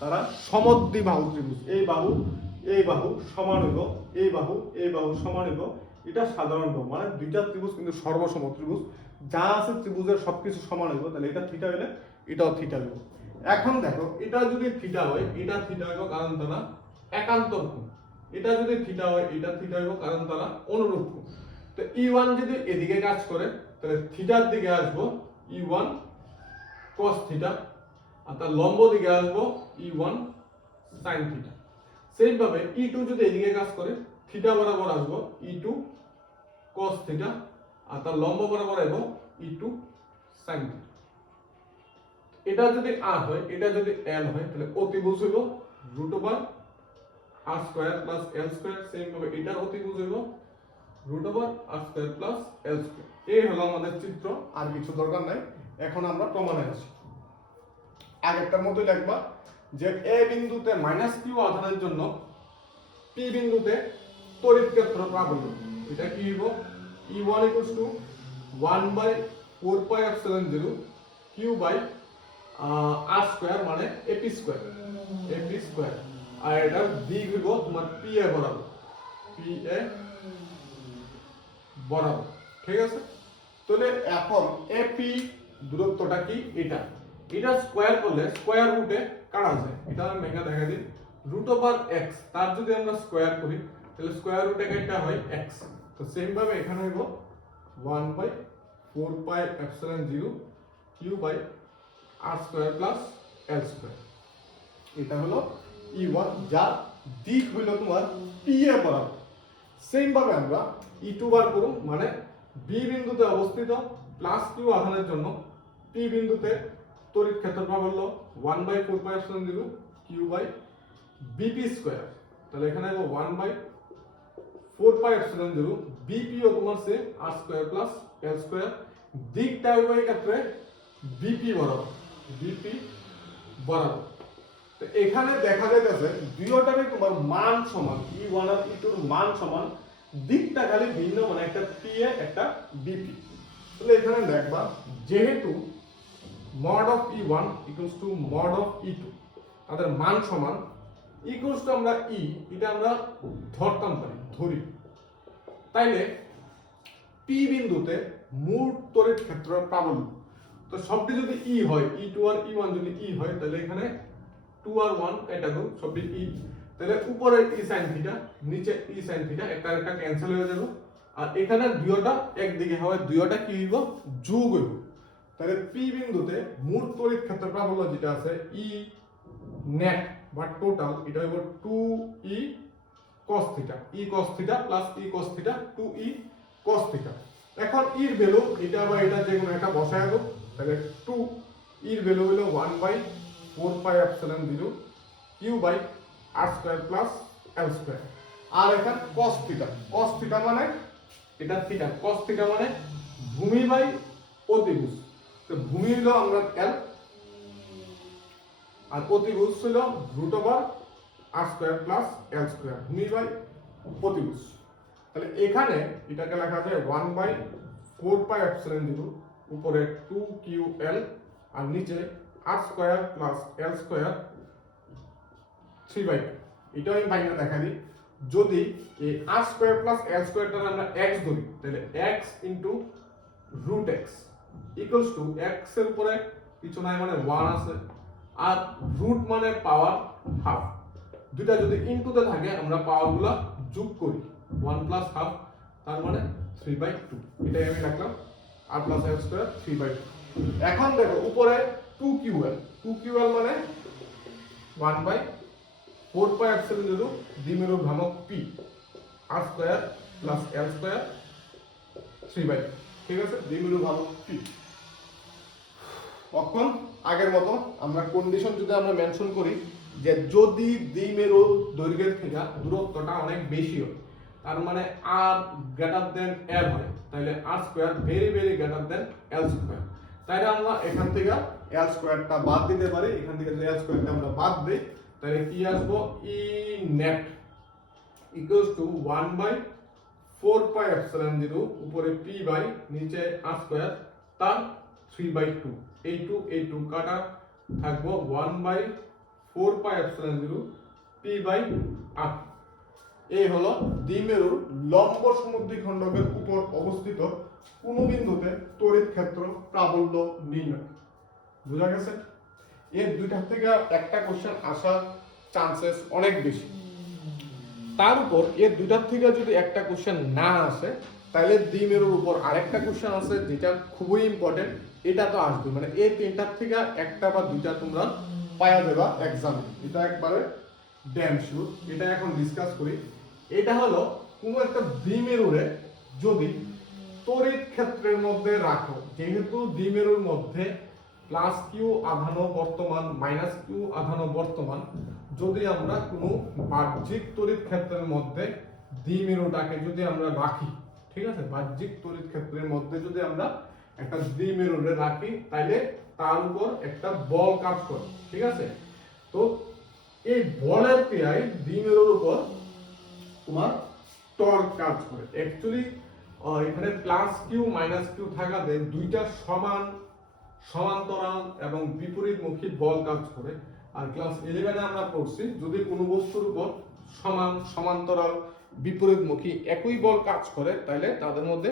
তারা সমদ্বিবাহু ত্রিভুজ, এই বাহু এই বাহু সমান হইব, এই বাহু এই বাহু সমান হইব। এটা সাধারণ বাহু, মানে দুইটা ত্রিভুজ কিন্তু সর্বসম ত্রিভুজ, যা আছে ত্রিভুজের সবকিছু সমান হইব, তাহলে এটা থিটা হইলে এটাও থিটা হইব। এখন দেখো এটা যদি থিটা হয় এটা থিটা হইব, কারণ তারা একান্তর কোণ। এটা যদি থিটা হয় এটা থিটা হইব, কারণ তারা অনুরূপ কোণ। তো E1 যদি এদিকে কাজ করে তাহলে থিটার দিকে আসবো E1 cos থিটা, আর তার লম্ব দিকে আসবো E1 sin থিটা। সেইভাবে E2 যদি এদিকে কাজ করে থিটা বরাবর আসবো E2 cos থিটা, আর তার লম্ব বরাবর আসবো E2 sin থিটা। এটা যদি r হয়, এটা যদি l হয়, তাহলে অতিভুজ হইব √r² + l²। সেম ভাবে এটার অতিভুজ হইব √r² + l²। এই হলো আমাদের চিত্র, আর কিছু দরকার নাই। এখন আমরা প্রমাণে আসি। আগেরটার মতোই লিখবা যে এ বিন্দুতে q আধানের জন্য p বিন্দুতে তড়িৎ ক্ষেত্র প্রাবল্য, এটা কি হইব E1 = 1/4πε0 q r² মানে ap², আর এটার দিক হইব তোমার pa বরাবর, ঠিক আছে। তাহলে এখন এপি দূরত্বটা কি? এটা এটা স্কয়ার করলে স্কয়ার রুটে কাটা যায়, এটা আমি ভেঙে দেখা দিই। √x তার যদি আমরা স্কয়ার করি তাহলে স্কয়ার রুটে কাটা হয় x। তো সেম ভাবে এখানে হইব 1/4πε0 q r² + l²। এটা হলো E1, যার দিক হইল তোমার PA বরাবর। সেম ভাবে আমরা E2 বার করুন, মানে B বিন্দুতে অবস্থিত +q আধানের জন্য P বিন্দুতে তড়িৎ ক্ষেত্র প্রাবল্য 1/4πε0 q bp²। তাহলে এখানে হবে 1/4πε0 bp ও তোমার সে r² + l²। দিকটা হইব এই ক্ষেত্রে bp বরাবর, তো এখানে দেখা যাইতেছে দুইটারই তোমার মান সমান, E1 আর E2 এর মান সমান, দিকটা খালি ভিন্ন, মানে একটা PA একটা BP। তাহলে এখানে দেখবা যেহেতু mod of E1 = mod of E2, তাদের মান সমান, ইকুয়ালস টু আমরা E এটা আমরা ধরতাম পারি, ধরি। তাইলে P বিন্দুতে মূল তড়িৎ ক্ষেত্র প্রাবল্য, তো সবটি যদি E হয়, E2 আর E1 যদি E হয়, তাহলে এখানে 2 আর 1 এটা দাও, সবটি E। তাহলে উপরে E sin থিটা, নিচে E sin থিটা, একটা একটা ক্যান্সেল হয়ে যাবে, আর এখানে দুইটা একদিকে হয়, দুইটা কি হইব যোগ হইব। তাহলে P বিন্দুতে মোট তড়িৎ ক্ষেত্র প্রাবল্য যেটা আছে E নেট বা টোটাল, এটা হইব 2E cos theta, E cos theta + E cos theta 2E cos theta. এখন এর ভ্যালু এটা বা এটা যে কোনো একটা বসায় দাও, তাহলে 2 এর ভ্যালু হলো 1/4πε0 q r² + l²। আর এখানে cos থিটা, cos থিটা মানে এটা থিটা, cos থিটা মানে ভূমি বাই অতিভুজ। তো ভূমি হলো আমরা l, আর অতিভুজ ছিল √r² + l², ভূমি বাই অতিভুজ। তাহলে এখানে এটাকে লেখা যায় 1/4πε0 উপরে 2ql, আর নিচে r² + l² 3/2। এটা আমি বাইরে দেখা দিই যদি এই আর স্কোয়ার প্লাস এল স্কোয়ারটা আমরা এক্স ধরি, তাহলে X into root X equals to X এর উপরে কিছু নাই মানে 1 আছে, আর রুট মানে পাওয়ার হাফ। দুইটা যদি ইনটুতে থাকে আমরা পাওয়ারগুলো যোগ করি, 1 প্লাস হাফ তার মানে 3/2, এটাই আমি রাখলাম আর প্লাস এল স্কোয়ার 3/2। এখন দেখো উপরে 2ql মানে 1/4 পাই এপসিলন 0 দ্বিমেরুর ভ্রামক p আর স্কয়ার প্লাস এল স্কয়ার 3/2, ঠিক আছে, দ্বিমেরুর ভ্রামক p। এখন আগের মতো আমরা কন্ডিশন যদি আমরা মেনশন করি যে যদি দ্বিমেরুর দৈর্ঘ্যের থেকে দূরত্বটা অনেক বেশি হয়, তার মানে আর গ্রেটার দেন এল হয়, তাহলে r square very very greater than l square. তাইলে আমরা এখান থেকে এল স্কয়ারটা বাদ দিতে পারি, এখান থেকে যদি এল স্কয়ারটা আমরা বাদ দেই তাহলে কি আসবো, e net equals to 1/4 pi epsilon 0 উপরে p বাই নিচে আর স্কয়ার তার 3/2, এই 2 কাটা থাকবো 1/4 pi epsilon 0 p by r। এই হলো দ্বিমেরুর লম্ব সমদ্বিখণ্ডকের উপর অবস্থিত কোন বিন্দুতে তড়িৎ ক্ষেত্র প্রাবল্য নির্ণয়। বুঝা গেছে? এর দুইটা থেকে একটা কোশ্চেন আসার চান্সেস অনেক বেশি। তার উপর এর দুইটার থেকে যদি একটা কোশ্চেন না আসে তাহলে দ্বিমেরুর উপর আরেকটা কোশ্চেন আছে যেটা খুবই ইম্পর্টেন্ট, এটা তো আসবে, মানে এই তিনটার থেকে একটা বা দুইটা তোমরা পাওয়া দেবা এক্সামে, এটা একবারে ড্যাম শিওর। এটা এখন ডিসকাস করি। এটা হলো কোনো একটা দ্বিমেরুরে যদি তড়িৎ ক্ষেত্রের মধ্যে রাখো, যেহেতু দ্বিমেরুর মধ্যে প্লাস কিউ আধানো বর্তমান মাইনাস কিউ আধানো বর্তমান, যদি আমরা কোনো বাহ্যিক তড়িৎ ক্ষেত্রের মধ্যে দ্বিমেরুটাকে যদি আমরা রাখি, ঠিক আছে, বাহ্যিক তড়িৎ ক্ষেত্রের মধ্যে যদি আমরা একটা দ্বিমেরুরে রাখি তাহলে তার উপর একটা বল কাজ করে, ঠিক আছে। তো এই বলের ক্রিয়ায় দ্বিমেরুর উপর তোমার টর্ক কাজ করে। অ্যাকচুয়ালি এখানে প্লাস কিউ মাইনাস কিউ থাকাতে দুইটা সমান্তরাল এবং বিপরীতমুখী বল কাজ করে। আর ক্লাস 11-এ আমরা পড়ছি যদি কোনো বস্তুর উপর সমান্তরাল বিপরীতমুখী একই বল কাজ করে তাহলে তাদের মধ্যে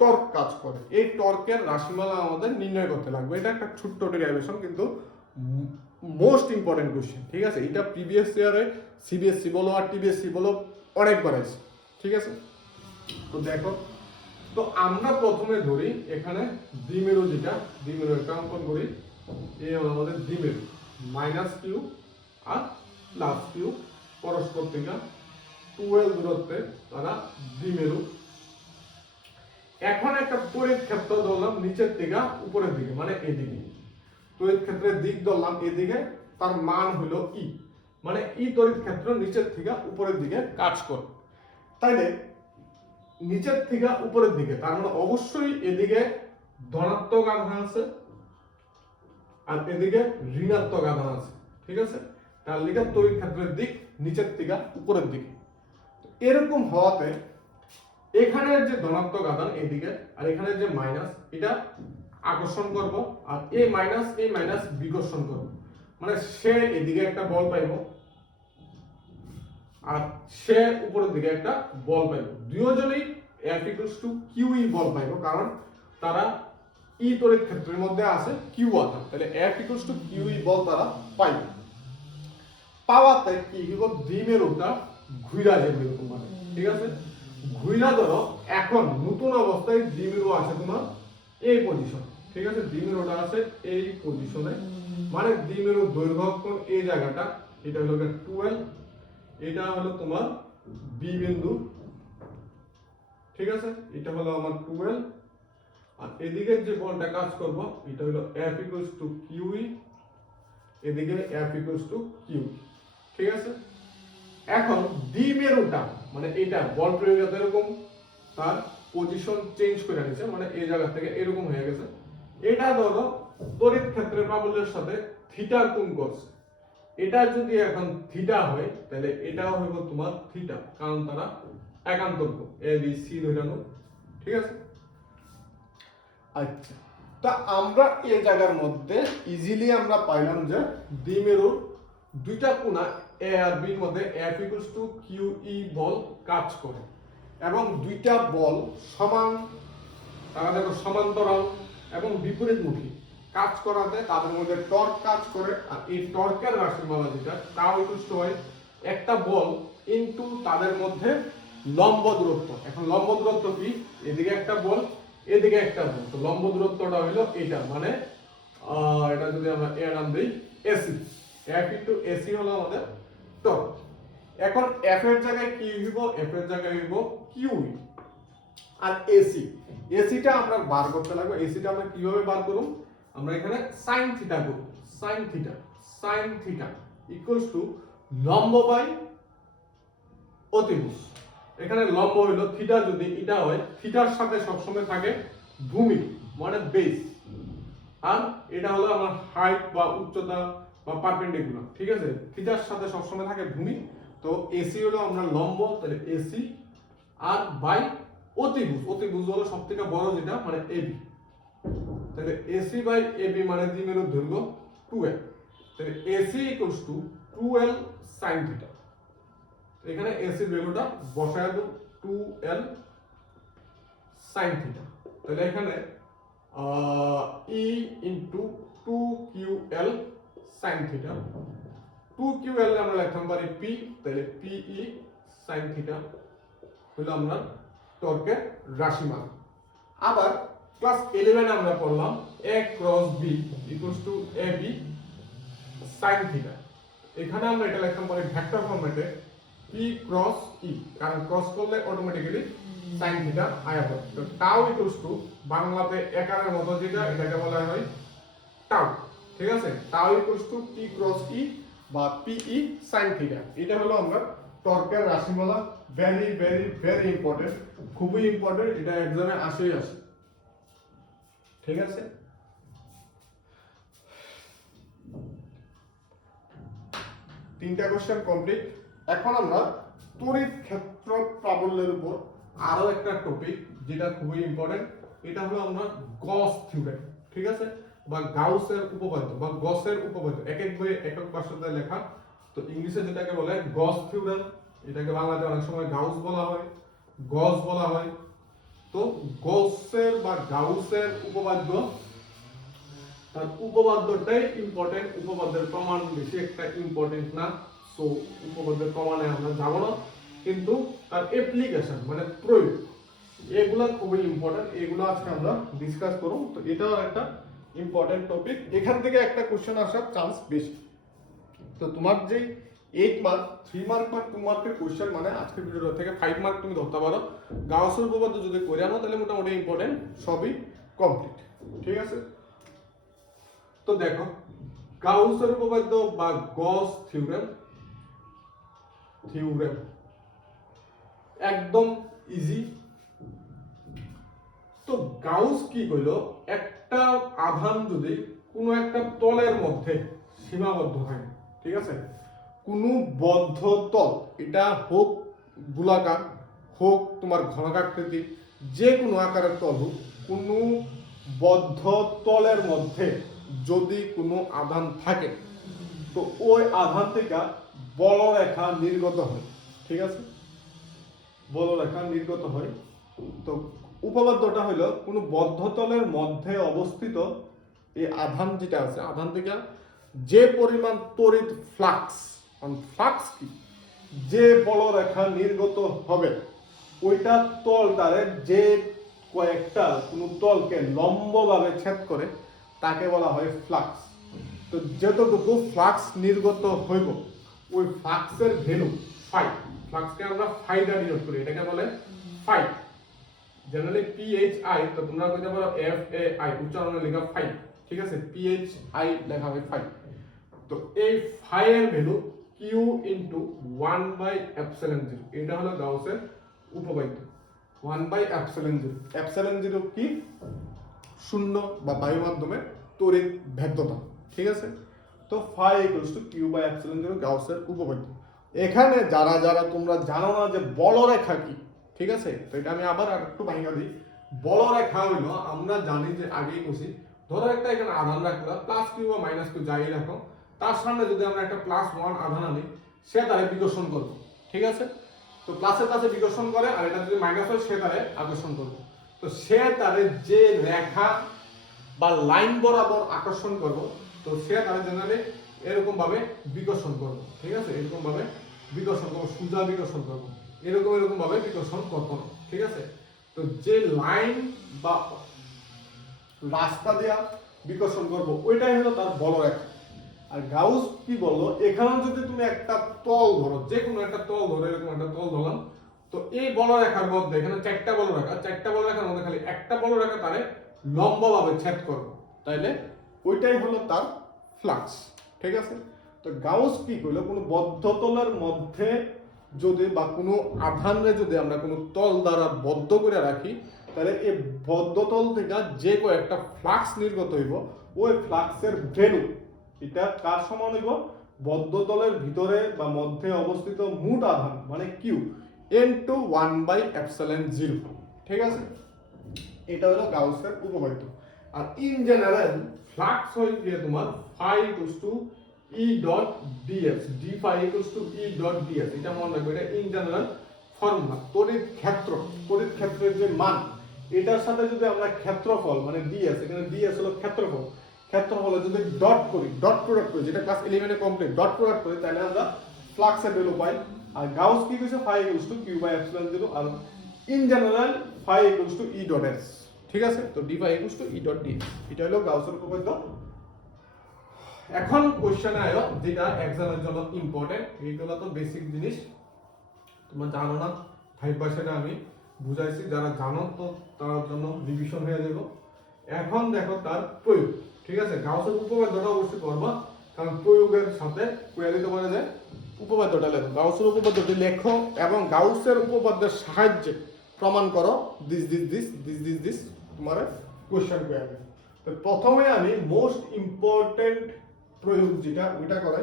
টর্ক কাজ করে। এই টর্কের রাশিমালা আমাদের নির্ণয় করতে লাগবে। এটা একটা ছোট্ট ডেরিভেশন কিন্তু মোস্ট ইম্পর্টেন্ট কোশ্চেন, ঠিক আছে। এটা প্রিভিয়াস ইয়ারে সিবিএসসি বলো আর টিবিএসসি বলো অনেকবার আছে, ঠিক আছে। তো দেখো, তো আমরা প্রথমে ধরি এখানে দ্বিমেরু, যেটা দ্বিমেরু একটা অঙ্কন করি। এই হলো আমাদের দ্বিমেরু, minus Q R plus Q পরস্পর থেকে 12 দূরত্বে তারা দ্বিমেরু। এখন একটা তড়িৎ ক্ষেত্র ধরলাম নিচের থেকে উপরের দিকে, মানে এদিকে তড়িৎ ক্ষেত্রের দিক ধরলাম এদিকে, তার মান হলো ই, মানে ই তড়িৎ ক্ষেত্র নিচের থেকে উপরের দিকে কাজ করে। তাইলে নিচের থেকে উপরের দিকে তার মানে অবশ্যই এদিকে ধনাত্মক আধান আছে আর এদিকে ঋণাত্মক আধান আছে, ঠিক আছে। তার লিগে তড়িৎ ক্ষেত্রের দিক নিচের থেকে উপরের দিকে। এরকম হওয়াতে এখানের যে ধনাত্মক আধান এদিকে আর এখানের যে মাইনাস, এটা আকর্ষণ করব আর এই মাইনাস বিকর্ষণ করব, মানে সে এদিকে একটা বল পাইব আর সে উপরের দিকে একটা বল পাইব। দুইজনেই F equals to QE বল পাইব, কারণ তারা ই তড়িৎ ক্ষেত্রের মধ্যে আছে কিউ আধান, তাহলে F equals to QE বল তারা পাইব। পাওয়াতে কি হইব, দ্বিমেরুটা ঘুরা যাবে এরকম ভাবে, ঠিক আছে। ঘুরা ধরো এখন নতুন অবস্থায় দ্বিমেরু আছে তোমার এই পজিশন, ঠিক আছে। দ্বিমেরুটা আছে এই পজিশনে, মানে দ্বিমেরুর দৈর্ঘ্য কোণ এই জায়গাটা, এটা হলো 12, এটা হলো তোমার বি বিন্দু, ঠিক আছে। এটা হলো আমার 12 আর এদিকে যে বলটা কাজ করব এটা হলো F equals to QE, এদিকে F equals to Q, ঠিক আছে। এখন দ্বিমেরুটা মানে এটা বল প্রয়োগে এরকম তার পজিশন চেঞ্জ করে নিয়েছে, মানে এই জায়গা থেকে এরকম হয়ে গেছে। এটা ধরো তড়িৎ ক্ষেত্রের প্রাবল্যের সাথে থিটা কোণ করছে, এটা যদি এখন থিটা হয় তাহলে এটাও হইব তোমার থিটা, কারণ তারা একান্তর্ক এ বি সি ধরানো, ঠিক আছে। আচ্ছা, তা আমরা এই জায়গার মধ্যে ইজিলি আমরা পাইলাম যে দ্বিমেরুর দুইটা কোণা এ আর বির মধ্যে F equals to q e বল কাজ করে এবং দুইটা বল সমান তারা দেখো সমান্তরাল এবং বিপরীতমুখী কাজ করাতে তাদের মধ্যে টর্ক কাজ করে, আর এই টর্কের রাশিমালা যেটা তাও ইকুয়ালস টু হয় একটা বল ইনটু তাদের মধ্যে লম্ব দূরত্ব। এখন লম্ব দূরত্ব কি, এদিকে একটা বল এদিকে একটা বল, তো লম্ব দূরত্বটা হলো এটা, মানে এটা যদি আমরা এর নাম দেই এসি, F ইনটু এসি হলো আমাদের টর্ক। এখন F এর জায়গায় কি হইব, F এর জায়গায় হইব কিউ, আর এসিটা আমরা বার করতে লাগবে। এসিটা আমরা কিভাবে বার করব, আমরা এখানে sin থিটা করব, sin থিটা ইকুয়ালস টু লম্ব বাই অতিভুজ। এখানে লম্ব হলো থিটা, যদি এটা হয় থিটার সাথে সবসময় থাকে ভূমি মানে বেস, আর এটা হলো আমার হাইট বা উচ্চতা বা পারপেন্ডিকুলার, ঠিক আছে। থিটার সাথে সবসময় থাকে ভূমি, তো এসি হলো আমরা লম্ব, তাহলে এসি আর বাই অতিভুজ হলো সবথেকে বড় যেটা মানে এবি, তাহলে এসি বাই এবি মানে দ্বিমেরুর দৈর্ঘ্য 2l, তাহলে AC equals to 2l sin theta. এখানে এসির ভ্যালুটা বসায় দেব 2l sin থিটা, তাহলে এখানে e into 2ql sin theta, 2ql আমরা লিখতে পারি p, তাহলে pe sin থিটা হলো আমরা টর্কের রাশিমালা। আবার ক্লাস 11 আমরা পড়লাম a cross b equals to ab sin theta. এখানে আমরা এটা লিখতে পারি ভেক্টর ফরম্যাটে p ক্রস e, কারণ ক্রস করলে অটোমেটিক্যালি sin থিটা আয়া পড়ে। তো টাউ ইকুয়ালস টু বাংলাতে একারের মতো যেটা, এটাকে বলা হয় টাউ, ঠিক আছে। Tau equals to p cross e বা pe sin থিটা। এটা হলো আমরা টর্কের রাশিমালা। ভেরি ভেরি ভেরি ইম্পর্টেন্ট, খুবই ইম্পর্টেন্ট, এটা এক্সামে আসেই আসে, ঠিক আছে। তিনটা কোশ্চেন কমপ্লিট। এখন আমরা তড়িৎ ক্ষেত্র প্রাবল্যের উপর আরো একটা টপিক যেটা খুবই ইম্পর্টেন্ট, এটা হলো আমরা গস থিওরেম, ঠিক আছে, বা গাউসের উপপাদ্য বা গসের উপপাদ্য। এক এক বইয়ে এক এক ভাষাতে লেখা, তো ইংলিশে যেটাকে বলে গস থিওরেম, এটাকে বাংলাতে অনেক সময় গাউস বলা হয়, গস বলা হয়। তো গসের বা গাউসের উপপাদ্য, তার উপপাদ্যটাই ইম্পর্টেন্ট, উপপাদ্যের প্রমাণ বেশি একটা ইম্পর্টেন্ট না, সো উপপাদ্যের প্রমাণে আমরা যাব না, কিন্তু তার অ্যাপ্লিকেশন মানে প্রয়োগ এগুলা খুবই ইম্পর্টেন্ট, এগুলো আজকে আমরা ডিসকাস করব। তো এটাও একটা ইম্পর্টেন্ট টপিক, এখান থেকে একটা কোশ্চেন আসার চান্স বেশি। তো তোমার যে 8 মার্ক 3 মার্ক বা 2 মার্কের কোশ্চেন মানে আজকের ভিডিও থেকে 5 মার্ক তুমি ধরতে পারো। গাউসের উপপাদ্য যদি করে আনো তাহলে মোটামুটি ইম্পর্টেন্ট সবই কমপ্লিট, ঠিক আছে। তো দেখো গাউসের উপপাদ্য বা গস থিওরেম একদম ইজি। তো গাউস কি কইলো, একটা আধান যদি কোনো একটা তলের মধ্যে সীমাবদ্ধ হয়, ঠিক আছে, কোনো বদ্ধ তল, এটা হোক গোলাকার হোক তোমার ঘনাকাকৃতি, যে কোনো আকারের তল হোক, কোনো বদ্ধ তলের মধ্যে যদি কোনো আধান থাকে, তো ওই আধান থেকে বলরেখা নির্গত হয়, ঠিক আছে, বলরেখা নির্গত হয়। তো উপপাদ্যটা হলো কোনো বদ্ধ তলের মধ্যে অবস্থিত এই আধান যেটা আছে, আধান থেকে যে পরিমাণ তড়িৎ ফ্লাক্স, ফ্লাক্স কি, যে বলরেখা নির্গত হবে ওইটা তলটারে যে কয়েকটা কোনো তলকে লম্বভাবে ছেদ করে তাকে বলা হয় ফ্লাক্স। তো যতটুকু ফ্লাক্স নির্গত হইব ওই ফ্লাক্সের ভ্যালু ফাই, ফ্লাক্সকে আমরা ফাই দ্বারা ডিনোট করি, এটাকে বলে ফাই, জেনারেলি PHI, তো তোমরা কইতে পারো FAI, উচ্চারণে লেখা ফাই, ঠিক আছে, PHI লেখা হয় ফাই। তো এই ফাই এর ভ্যালু Q ইনটু 1/ε0, এটা হলো গাউসের উপপাদ্য। 1/ε0, ε0 কি, শূন্য বা বায়ু মাধ্যমে তড়িৎ ভেদ্যতা, ঠিক আছে। তো ফাই ইকুয়ালস টু Q/ε0 গাউসের উপপাদ্য। এখানে যারা যারা তোমরা জানো না যে বলরেখা কি, ঠিক আছে, তো এটা আমি আবার একটু ভাঙা দিই। বলরেখা হইলো আমরা জানি যে আগেই বলছি, ধরো একটা এখানে আধান রাখলা প্লাস কিউ বা মাইনাস কিউ যাই রাখো, তার সামনে যদি আমরা একটা +1 আধান আনি, সে তারে বিকর্ষণ করবো, ঠিক আছে। তো প্লাসে প্লাসে বিকর্ষণ করে, আর এটা যদি মাইনাস হয় সে তারে আকর্ষণ করবো। তো সে তারে যে রেখা বা লাইন বরাবর আকর্ষণ করব, তো সে তারে জেনারেলি এরকম ভাবে বিকর্ষণ করব, ঠিক আছে, এরকম ভাবে বিকর্ষণ করব, সোজা বিকর্ষণ করব, এরকম ভাবে বিকর্ষণ করব না, ঠিক আছে। তো যে লাইন বা রাস্তা দেয়া বিকর্ষণ করব ওইটাই হলো তার বলরেখা। আর গাউস কি বললো, এখানেও যদি তুমি একটা তল ধরো, যে কোনো একটা তল ধরো, এরকম একটা তল ধরলাম, তো এই বলরেখার মধ্যে এখানে চারটা বলরেখার মধ্যে খালি একটা বলরেখা তারে লম্বভাবে ছেদ করবো, তাইলে ওইটাই হলো তার ফ্লাক্স, ঠিক আছে। তো গাউস কি করলো, কোনো বদ্ধ তলের মধ্যে যদি বা কোনো আধানে যদি আমরা কোনো তল দ্বারা বদ্ধ করে রাখি, তাহলে এই বদ্ধ তল থেকে যে কয়েকটা ফ্লাক্স নির্গত হইব, ওই ফ্লাক্সের ভ্যালু এটা কার সমান হইব, বদ্ধ তলের ভিতরে বা মধ্যে অবস্থিত মোট আধান মানে কিউ ইনটু 1/ε0, ঠিক আছে। এটা হলো গাউসের উপপাদ্য। আর ইন জেনারেল ফ্লাক্স হয় গিয়ে তোমার phi equals to E dot ds, d phi equals to E dot ds, এটা মনে রাখবে, এটা ইন জেনারেল ফর্মুলা। তড়িৎ ক্ষেত্রের যে মান, এটার সাথে যদি আমরা ক্ষেত্রফল মানে ds, এখানে ds হলো ক্ষেত্রফলে যদি ডট প্রোডাক্ট করি, যেটা ক্লাস 11 এ কমপ্লিট, ডট প্রোডাক্ট করি, তাহলে আমরা ফ্লাক্সের ভ্যালু পাই। আর গাউস কি কইছে, phi equals to q by epsilon 0, আর in general phi equals to E dot s, ঠিক আছে। তো d phi equals to E dot ds, এটা হলো গাউসের উপপাদ্য। এখন কোশ্চেনে আয়ো যেটা এক্সামের জন্য ইম্পর্টেন্ট, এইগুলো তো বেসিক জিনিস, তোমরা জানো না, ভাইবা সেটা আমি বুঝাইছি, যারা জানো তো তার জন্য রিভিশন হয়ে যাবে। এখন দেখো তার প্রয়োগ, ঠিক আছে। গাউসের উপপাদ্যটা অবশ্যই করবা, কারণ প্রয়োগের সাথে কোয়ারি তোমার যে উপপাদ্যটা লেখো, গাউসের উপপাদ্যটি লেখো এবং গাউসের উপপাদ্যের সাহায্যে প্রমাণ করো দিস তোমার কোশ্চেন পেয়ে। তো প্রথমে আমি মোস্ট ইম্পর্টেন্ট প্রয়োগ যেটা ওইটা করে,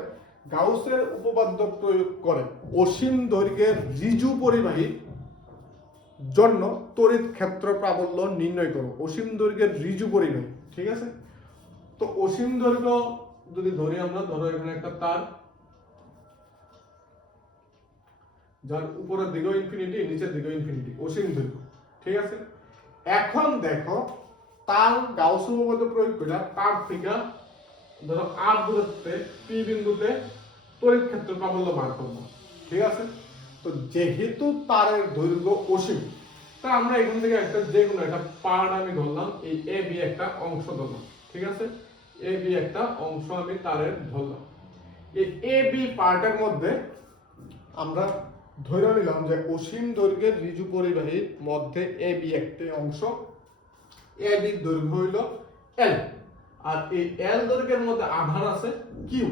গাউসের উপপাদ্য প্রয়োগ করে অসীম দৈর্ঘ্যের ঋজু পরিবাহীর জন্য তড়িৎ ক্ষেত্র প্রাবল্য নির্ণয় করো। অসীম দৈর্ঘ্যের ঋজু পরিবাহী, ঠিক আছে। তো অসীম দৈর্ঘ্য যদি ধরি আমরা, ধরো এখানে একটা তার, যার উপরের দিকেও ইনফিনিটি, নিচের দিকেও ইনফিনিটি, অসীম দৈর্ঘ্য, ঠিক আছে। এখন দেখো তার গাউসের উপপাদ্য প্রয়োগ করে তার থেকে ধরো আর দূরত্বে পি বিন্দুতে তড়িৎ ক্ষেত্র প্রাবল্য বার করবো, ঠিক আছে। তো যেহেতু তারের দৈর্ঘ্য অসীম, তা আমরা এখান থেকে একটা যে কোনো একটা পার্ট আমি ধরলাম, এই এ বি একটা অংশ ধরলাম, ঠিক আছে, এ বি একটা অংশ আমি তারের ধরলাম। এই এ বি পার্টের মধ্যে আমরা ধরে নিলাম যে অসীম দৈর্ঘ্যের ঋজু পরিবাহীর মধ্যে এ বি একটি অংশ, এ বি দৈর্ঘ্য হইল এল, আর এই এল দৈর্ঘ্যের মধ্যে আধান আছে কিউ,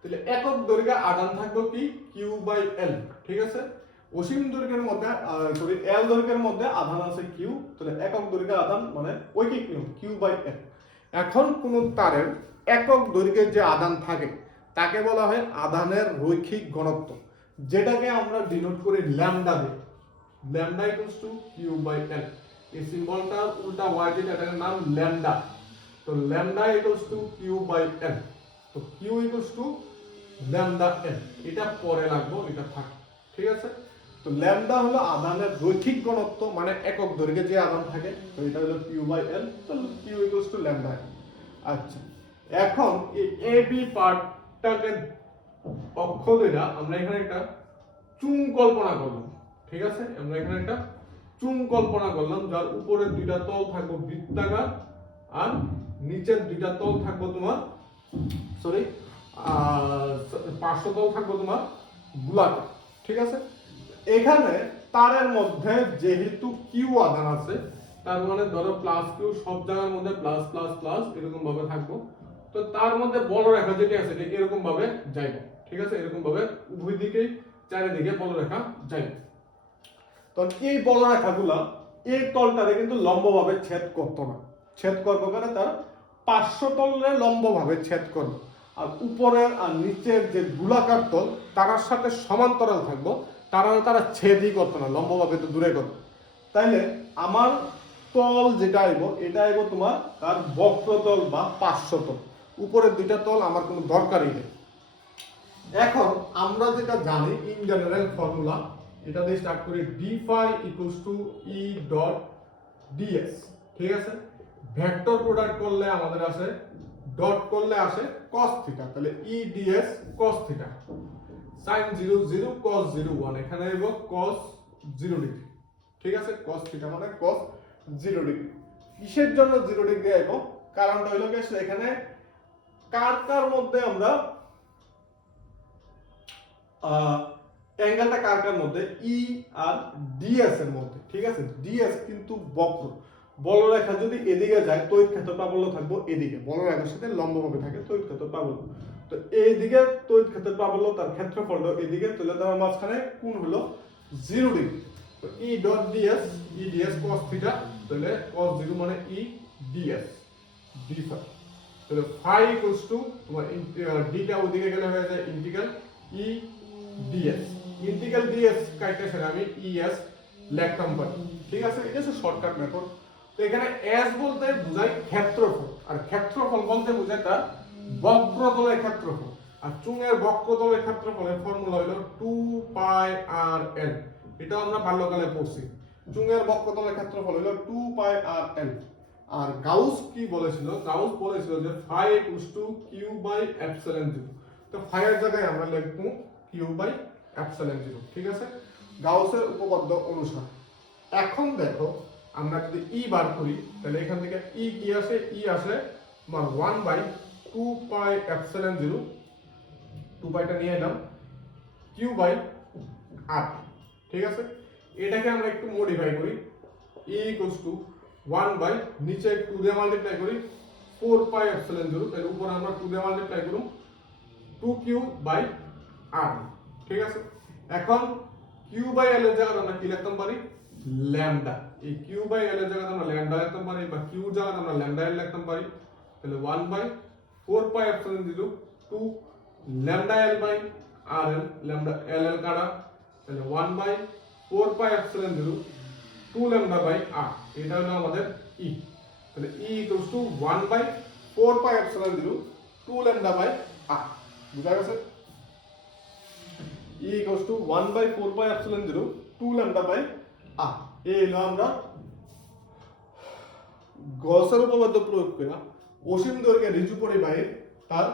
তাহলে একক দৈর্ঘ্যে আধান থাকবে কি কিউ বাই এল, ঠিক আছে। অসীম দৈর্ঘ্যের মধ্যে এল দৈর্ঘ্যের মধ্যে আধান আছে কিউ, তাহলে একক দৈর্ঘ্যের আধান মানে ঐকিক নিয়ম কিউ বাই এল। এখন কোন তারের একক দৈর্ঘ্যের যে আধান থাকে তাকে বলা হয় আধানের রৈখিক ঘনত্ব, যেটাকে আমরা ডিনোট করি ল্যামডা দিয়ে। Lambda equals to Q by L, এই সিম্বলটা উল্টা ওয়াই যেটা, এটার নাম ল্যামডা। তো lambda equals to Q by L, তো Q equals to lambda L, এটা পরে লাগবো, এটা থাকে, ঠিক আছে। তো ল্যামডা হলো আধানের রৈখিক ঘনত্ব, মানে একক দৈর্ঘ্যে যে আধান থাকে, তো এটা হলো কিউ বাই এল, তো কিউ ইকুয়ালস টু ল্যামডা। আচ্ছা, এখন এই এ বি পার্টটাকে অক্ষ ধরে আমরা এখানে একটা চুং কল্পনা করলাম, ঠিক আছে। আমরা এখানে একটা চুং কল্পনা করলাম, যার উপরের দুইটা তল থাকবো বৃত্তাকার, আর নিচের দুইটা তল থাকবো তোমার পার্শ্বতল থাকবো তোমার গোলাকার, ঠিক আছে। এখানে তারের মধ্যে যেহেতু কিউ আধান আছে, তার মানে ধরো প্লাস কিউ, সব জায়গার মধ্যে প্লাস প্লাস প্লাস এরকম ভাবে থাকবো। তো তার মধ্যে বলরেখা যেটা আছে এটা এরকম ভাবে যাইবে, ঠিক আছে, এরকম ভাবে উভয় দিকেই চারিদিকে বলরেখা যাইবে। তো এই বলরেখাগুলা এই তলটারে কিন্তু লম্বভাবে ছেদ করতো না, ছেদ করবো কারণ তার পার্শ্বতলে লম্বভাবে ছেদ করবো, আর উপরের আর নিচের যে গোলাকার তল তার সাথে সমান্তরাল থাকবো, তারা ছেদই করতো না, লম্বভাবে তো দূরে করতো। তাইলে আমার তল যেটা আইব, এটা আইব তোমার তার বক্রতল বা পার্শ্বতল। উপরের দুইটা তল আমার কোনো দরকারই নেই। এখন আমরা যেটা জানি ইন জেনারেল ফর্মুলা, এটা দিয়ে স্টার্ট করি D phi equals to E dot DS. ঠিক আছে, ভেক্টর প্রোডাক্ট করলে আমাদের আসে, ডট করলে আসে cos থিটা, তাহলে ই DS cos theta, sin 0 0 cos 0 1, এখানে আইব cos 0 ডিগ্রি। ঠিক আছে, cos থিটা মানে cos 0 ডিগ্রি। কিসের জন্য 0 ডিগ্রি আইব? কারণটা হইলো কি, এখানে কার মধ্যে আমরা অ্যাঙ্গেলটা কার মধ্যে, ই আর ডিএস এর মধ্যে। ঠিক আছে, ডিএস কিন্তু বক্র, বলরেখা যদি এদিকে যায় তড়িৎ ক্ষেত্র প্রাবল্য থাকবো এদিকে, বলরেখার সাথে লম্বভাবে থাকে তড়িৎ ক্ষেত্র প্রাবল্য। তো এইদিকে তড়িৎ ক্ষেত্র প্রাবল্য তার ক্ষেত্রফলটা এদিকে, তুলে দেওয়ার মাঝখানে কোণ হলো 0 ডিগ্রি। তো ই ডট ডিএস, ই ডিএস cos থিটা, তাহলে cos 0 মানে ই ডিএস ডি ফাই। তাহলে ফাই ইকুয়ালস টু তোমার ডিটা ওদিকে গেলে হয়ে যায় ইন্টিগ্রাল ই ডিএস। ইন্টিগ্রাল ডিএস কাইটেশন আমি ইএস লিখতাম পারি। ঠিক আছে, এটা হচ্ছে শর্টকাট মেথড। তো এখানে এস বলতে বোঝায় ক্ষেত্রফল, আর ক্ষেত্রফল বলতে বোঝায় তার বক্রতলের ক্ষেত্রফল। আর চুঙের বক্রতলের ক্ষেত্রফলের ফর্মুলা হলো 2 পাই আর এল। এটা আমরা বাল্যকালে পড়ছি। চুঙের বক্রতলের ক্ষেত্রফল হলো 2 পাই আর এল। আর গাউস কি বলেছিল? গাউস বলেছিল যে phi equals to Q by epsilon 0। তো ফাই এর জায়গায় আমরা লিখব কিউ বাই এপসিলন 0। ঠিক আছে, গাউসের উপপাদ্য অনুসারে। এখন দেখো আমরা যদি ই বার করি, তাহলে এখান থেকে ই কি আসে? ই আসে আমার 1 বাই 2 পাই এপসিলন 0, 2 পাইটা নিয়ে এলাম, কিউ বাই আর। ঠিক আছে, এটাকে আমরা একটু মডিফাই করি, ই ইকুয়ালস টু 1 বাই নিচে 2 দিয়ে মাল্টিপ্লাই করি 4 পাই এপসিলন 0, এর উপর আমরা 2 দিয়ে মাল্টিপ্লাই করব 2 কিউ বাই আর। ঠিক আছে, এখন কিউ বাই এল এর জায়গায় আমরা কি লিখতে পারি? ল্যামডা। এই কিউ বাই এল এর জায়গায় আমরা ল্যামডা লিখতে পারি, বা কিউ জায়গায় আমরা ল্যামডা এল লিখতে পারি। তাহলে 1 by 4 pi epsilon 0 2 lambda l by r l, lambda l l কাটা, তাহলে 1 by 4 pi epsilon 0 2 lambda by r. এটা হলো আমাদের ই। তাহলে e equals to 1 by 4 pi epsilon 0 2 lambda by r. বুঝা গেছে? E equals to 1 by 4 pi epsilon 0 2 lambda by r। এই হলো আমরা গসের উপপাদ্য প্রয়োগ করে অসীম দৈর্ঘ্যের ঋজু পরিবাহী তার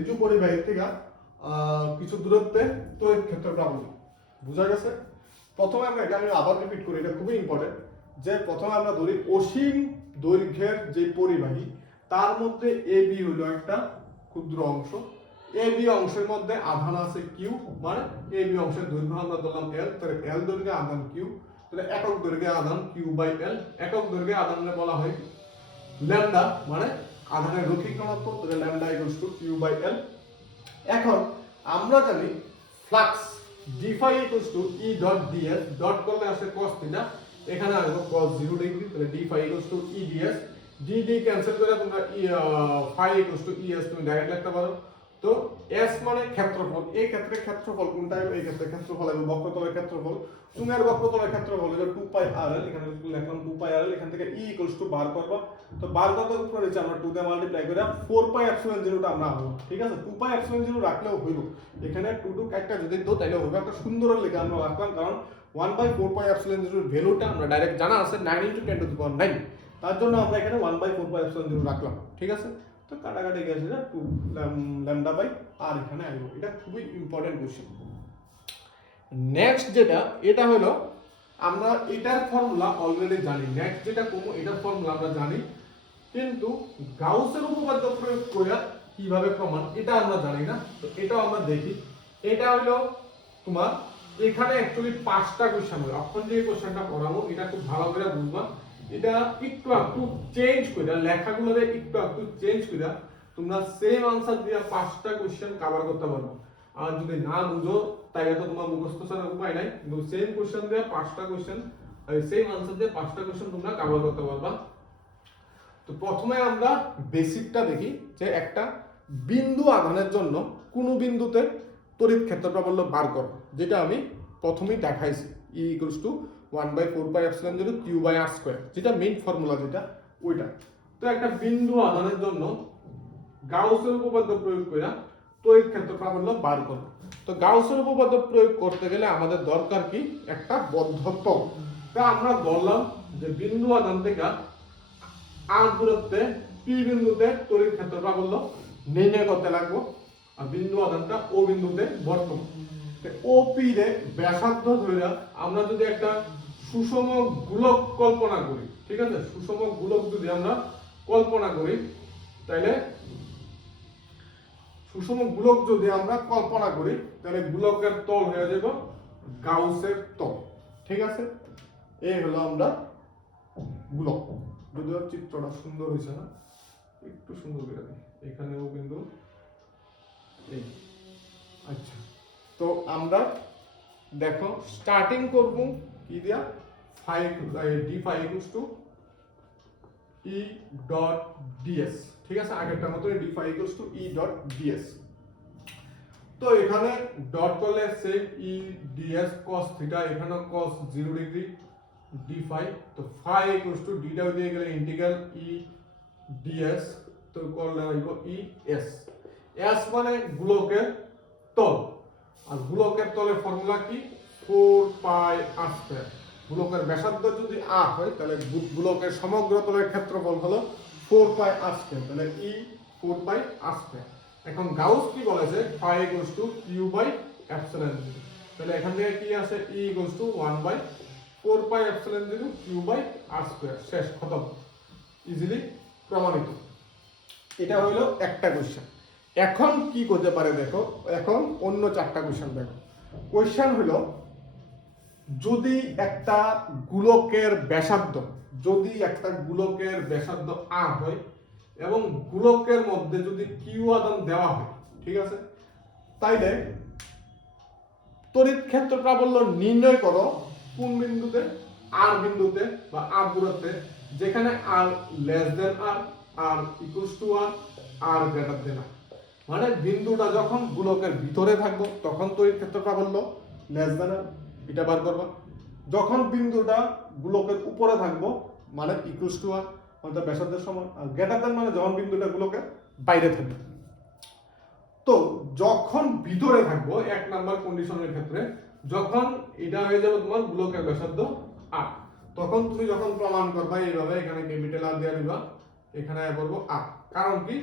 ঋজু পরিবাহী থেকে কিছু দূরত্বে তড়িৎ ক্ষেত্র প্রাবল্য। বুঝা গেছে? প্রথমে আমরা এটা আমি আবার রিপিট করি, এটা খুবই ইম্পর্টেন্ট, যে প্রথমে আমরা ধরি অসীম দৈর্ঘ্যের যে পরিবাহী তার মধ্যে এ বি হলো একটা ক্ষুদ্র অংশ। এ বি অংশের মধ্যে আধান আছে কিউ, মানে এ বি অংশের দৈর্ঘ্য আমরা ধরলাম এল, তাহলে এল দৈর্ঘ্যে আধান কিউ, তাহলে একক দৈর্ঘ্যে আধান কিউ বাই এল। একক দৈর্ঘ্যে আধানকে বলা হয় ল্যামডা, মানে আধানের রৈখিক ঘনত্ব, তাহলে lambda equals to Q by L. এখন আমরা জানি flux D phi equals to E dot DS, dot করলে আসে cos থিটা, এখানে আসবে cos 0 ডিগ্রি, তাহলে D phi equals to E DS. D D cancel করে তোমরা ফাই ইকুয়ালস টু ইএস তুমি ডাইরেক্ট লিখতে পারো। তো এস মানে ক্ষেত্রফল, এই ক্ষেত্রে ক্ষেত্রফল কোনটা? এই ক্ষেত্রে ক্ষেত্রফল এবং বক্রতলের ক্ষেত্রফল, চুঙের বক্রতলের ক্ষেত্রফল হলো 2 পাই আর এল। এখানে লিখলাম 2 পাই আর এল, এখান থেকে ই ইকুয়ালস টু বার করবা। তো বার করার উপর নিচে আমরা 2 দিয়ে মাল্টিপ্লাই করে 4 পাই এপসিলন 0 টা আমরা আনলাম। ঠিক আছে, 2 পাই এপসিলন 0 রাখলেও হইল, এখানে 2 2 কাটটা যদি দাও তাইলে হবে। একটা সুন্দর লেখা আমরা রাখলাম, কারণ 1 বাই 4 পাই এপসিলন 0 এর ভ্যালুটা আমরা ডাইরেক্ট জানা আছে 9 * 10 টু দি পাওয়ার 9, তার জন্য আমরা এখানে 1 বাই 4 পাই এপসিলন 0 রাখলাম। ঠিক আছে, তো কাটাকাটি গেছে না 2 ল্যামডা বাই আর এখানে আসবে। এটা খুবই ইম্পর্টেন্ট কোশ্চেন। নেক্সট যেটা, এটা হলো আমরা এটার ফর্মুলা অলরেডি জানি। নেক্সট যেটা কোমো, এটার ফর্মুলা আমরা জানি, কিন্তু গাউসের উপপাদ্য প্রয়োগ করে কিভাবে প্রমাণ, এটা আমরা জানি না। তো এটাও আমরা দেখি। এটা হলো তোমার এখানে অ্যাকচুয়ালি 5টা কোশ্চেন হবে। এখন যে কোশ্চেনটা পড়াবো এটা খুব ভালো করে বুঝবা। এটা একটু চেঞ্জ করে লেখাগুলোরে একটু চেঞ্জ করে তোমরা সেম আনসার দিয়ে 5টা কোশ্চেন কভার করতে পারবে। আর যদি না বুঝো তাইলে তো তোমার মুখস্থ ছাড়া উপায় নাই, কিন্তু সেম কোশ্চেন দিয়ে 5টা কোশ্চেন, সেম আনসার দিয়ে 5টা কোশ্চেন তোমরা কভার করতে পারবা। তো প্রথমে আমরা বেসিকটা দেখি, যে একটা বিন্দু আধানের জন্য কোন বিন্দুতে তড়িৎ ক্ষেত্র প্রাবল্য বার করো, যেটা আমি প্রথমেই দেখাইছি, E equals to 1 by 4 pi epsilon 0 Q by R square, যেটা মেইন ফর্মুলা, যেটা ওইটা। তো একটা বিন্দু আধানের জন্য গাউসের উপপাদ্য প্রয়োগ করে তড়িৎ ক্ষেত্র প্রাবল্য বার করব। তো গাউসের উপপাদ্য প্রয়োগ করতে গেলে আমাদের দরকার কি একটা বদ্ধ তল। তা আমরা বললাম যে বিন্দু আধান থেকে আর দূরত্বে পি বিন্দুতে তড়িৎ ক্ষেত্র প্রাবল্য নির্ণয় করতে লাগবো, আর বিন্দু আধানটা ও বিন্দুতে বর্তমান। ও পি রে ব্যাসার্ধ ধরে আমরা যদি একটা সুষম গোলক কল্পনা করি, ঠিক আছে, সুষম গোলক যদি আমরা কল্পনা করি, তাহলে সুষম গোলক যদি আমরা কল্পনা করি তাহলে গোলকের তল হয়ে যাবে গাউসের তল। ঠিক আছে, এই হলো আমরা গোলক। যদিও চিত্রটা সুন্দর হয়েছে না, একটু সুন্দর করে দিই, এখানেও কিন্তু এই। আচ্ছা, তো আমরা দেখো স্টার্টিং করব কি দিয়া, D phi equals to E dot DS. ঠিক আছে, আগেরটার মতো D phi equals to E dot DS. তো এখানে ডট করলে same E DS cos theta, এখানে cos 0 ডিগ্রি ডি ফাই। তো ফাই ইকুয়ালস টু ডিটা দিয়ে গেলে ইন্টিগ্রাল ই ডিএস, তো করলে হইব ই এস। এস মানে গোলকের তল, আর গোলকের তলের ফর্মুলা কি 4 পাই আর স্কয়ার। গোলকের ব্যাসার্ধ যদি আর হয় তাহলে গোলকের সমগ্র তলের ক্ষেত্রফল হলো 4 পাই আর স্কয়ার, তাহলে ই 4 পাই আর স্কয়ার। এখন গাউস কি বলেছে phi equals to Q by epsilon 0, তাহলে এখান থেকে কি আসে E equals to 1 by 4 pi epsilon 0 Q by R square. শেষ, খতম, ইজিলি প্রমাণিত। এটা হলো একটা কোশ্চেন। এখন কি করতে পারে দেখো, এখন অন্য চারটা কোশ্চেন দেখো। কোশ্চেন হলো যদি একটা গোলকের ব্যাসার্ধ, যদি একটা গোলকের ব্যাসার্ধ আর হয় এবং গোলকের মধ্যে যদি কিউ আধান দেওয়া হয়, ঠিক আছে, তাইলে তড়িৎ ক্ষেত্র প্রাবল্য নির্ণয় করো কোন বিন্দুতে, আর বিন্দুতে বা আর দূরত্বে, যেখানে r less than r equals to r greater than r. মানে বিন্দুটা যখন গোলকের ভিতরে থাকবো তখন তড়িৎ ক্ষেত্র প্রাবল্য লেস দেন আর, এটা বার করবা। যখন বিন্দুটা গোলকের উপরে থাকবো মানে ইকুয়ালস টু আর, মানে ব্যাসার্ধের সমান। আর গ্রেটার দেন মানে যখন বিন্দুটা গোলকের বাইরে থাকবে। তো যখন ভিতরে থাকবো এক নাম্বার কন্ডিশনের ক্ষেত্রে, যখন এটা হয়ে যাবে তোমার গোলকের ব্যাসার্ধ আর, তখন তুমি যখন প্রমাণ করবা এইভাবে এখানে ক্যাপিটাল আর দিয়ে দিবা, এখানে বলবো আর। কারণ কি,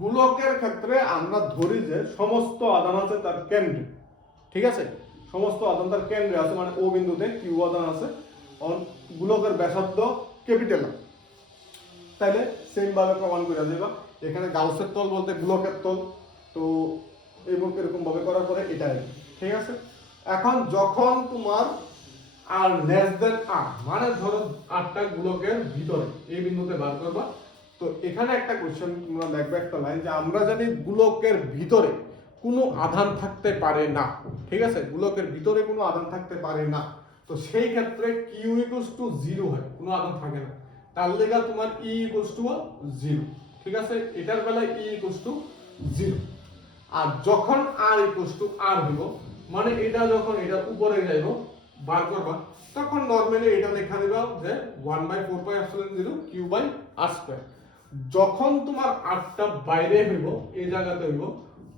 গোলকের ক্ষেত্রে আমরা ধরি যে সমস্ত আধান আছে তার কেন্দ্রে, ঠিক আছে, সমস্ত আধান তার কেন্দ্রে আছে, মানে ও বিন্দুতে কিউ আধান আছে, গোলকের ব্যাসার্ধ ক্যাপিটাল আর। তাইলে সেম ভাবে প্রমাণ করে দিবা। এখানে গাউসের তল বলতে গোলকের তল, তো এরকম ভাবে করার পরে এটাই, ঠিক আছে। এখন যখন তোমার আর লেস দেন আর, মানে ধরো আরটা গোলকের ভিতরে, এই বিন্দুতে বার করবা। তো এখানে একটা কোশ্চেন তোমরা দেখবে, একটা লাইন, যে আমরা জানি গোলকের ভিতরে কোনো আধান থাকতে পারে না, ঠিক আছে, গোলকের ভিতরে কোনো আধান থাকতে পারে না। তো সেই ক্ষেত্রে কিউ ইকুয়ালস টু 0 হয়, কোনো আধান থাকে না, তার লেগা তোমার ই ইকুয়ালস টু 0, ঠিক আছে। এটার বেলায় ই ইকুয়ালস টু 0। আর যখন আর ইকুয়ালস টু আর হইব, মানে এটা যখন এটা উপরে যাইব বার করবা, তখন নরমালি এটা লেখা দিবা যে 1/4 pi epsilon 0 Q by R square. যখন তোমার আরটা বাইরে হইব, এই জায়গাতে হইব,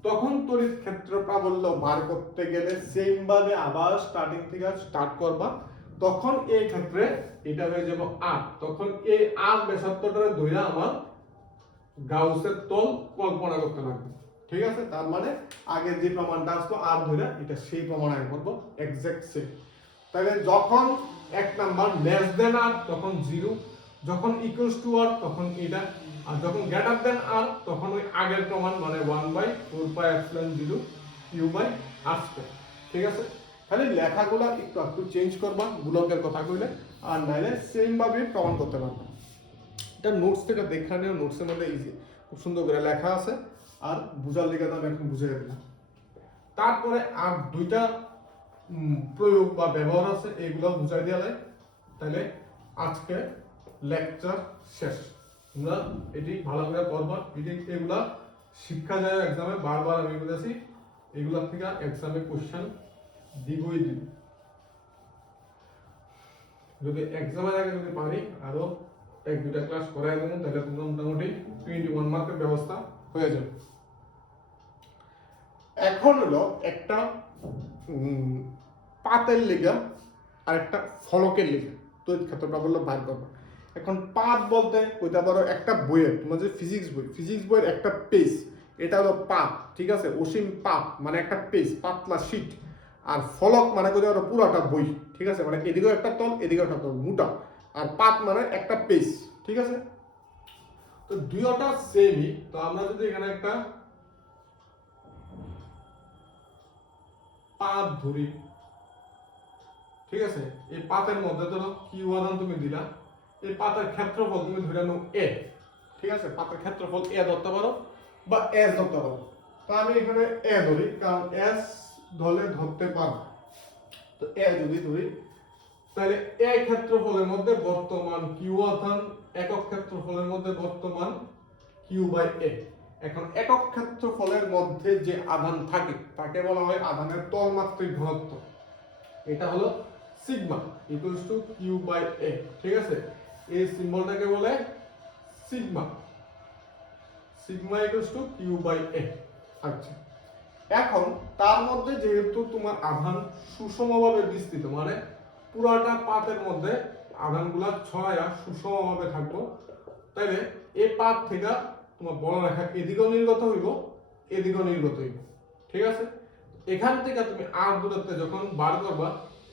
তখন তড়িৎ ক্ষেত্র প্রাবল্য বার করতে গেলে সেম ভাবে আবার স্টার্টিং থেকে স্টার্ট করবা। তখন এই ক্ষেত্রে এটা হয়ে যাবে আর, তখন এই আর ব্যাসার্ধটারে ধইরা আমার গাউসের তল কল্পনা করতে লাগবে, ঠিক আছে। তার মানে আগে যে প্রমাণটা আসলো আর ধরে, এটা সেই প্রমাণ আমি করবো এক্সাক্ট সেম। তাহলে যখন এক নাম্বার লেস দেন আর তখন 0, যখন ইকুয়ালস টু আর তখন এটা, আর যখন গ্রেটার দেন আর তখন ওই আগের প্রমাণ, মানে 1/4 pi epsilon 0 Q by R square, ঠিক আছে। খালি লেখাগুলা একটু চেঞ্জ করবা গোলকের কথা কইলে, আর নাইলে সেম ভাবে প্রমাণ করতে পারবা। এটা নোটস থেকে দেখা নিও, নোটসের মধ্যে ইজি খুব সুন্দর করে লেখা আছে, আর বুঝার লিগে আমি এখন বুঝিয়ে দিলাম। তারপরে আর দুইটা প্রয়োগ বা ব্যবহার আছে, এগুলো বুঝাই দেওয়া যায়। তাহলে আজকে লেকচার শেষ। তোমরা এটি ভালো করে পড়বা, এগুলা শিক্ষা যায় এক্সামে, বারবার আমি বলেছি এগুলা থেকে এক্সামে কোশ্চেন দিবই দিব। যদি এক্সামের আগে যদি পারি আরো এক দুইটা ক্লাস করাই দেবো, তাহলে তোমরা মোটামুটি 21 মার্কের ব্যবস্থা হয়ে যাবে। এখন হলো একটা পাতের লেগা আর একটা ফলকের লেগা তড়িৎ ক্ষেত্রটা বললো বাইর করবা। এখন পাত বলতে কইতে পারো একটা বইয়ের, তোমার যে ফিজিক্স বইয়ের একটা পেজ, এটা হলো পাত, ঠিক আছে, অসীম পাত মানে একটা পেজ, পাতলা শীট। আর ফলক মানে কইতে পারো পুরাটা বই, ঠিক আছে, মানে এদিকেও একটা তল এদিকেও একটা তল, মোটা। আর পাত মানে একটা পেজ, ঠিক আছে। তো দুইটা সেমই। তো আমরা যদি এখানে একটা পাত ধরি, ঠিক আছে, এই পাতের মধ্যে ধরো কিউ আধান তুমি দিলা, এই পাতের ক্ষেত্রফল তুমি ধরে নাও এ, ঠিক আছে, পাতের ক্ষেত্রফল এ ধরতে পারো বা এস ধরতে পারো। তো আমি এখানে এ ধরি, কারণ এস ধরলে ধরতে পারবো। তো এ যদি ধরি, তাহলে এই ক্ষেত্রফলের মধ্যে বর্তমান কিউ আধান, একক ক্ষেত্রফলের মধ্যে বর্তমান কিউ বাই এ। এখন একক ক্ষেত্রফলের মধ্যে যে আধান থাকে তাকে বলা হয় আধানের তলমাত্রিক ঘনত্ব। এটা হলো sigma equals to Q by a, ঠিক আছে। এই সিম্বলটাকে বলে sigma, sigma equals to Q by a. আচ্ছা, এখন তার মধ্যে যেহেতু তোমার আধান সুষমভাবে বিস্তৃত, মানে পুরাটা পাতের মধ্যে আধানগুলা ছড়ায়া সুষমভাবে থাকবো, তাইলে এই পাত থেকে তোমার বড় রেখা এদিকেও নির্গত হইব, এদিকেও নির্গত হইব, ঠিক আছে। এখান থেকে তুমি আর দূরত্বে যখন বার করবা,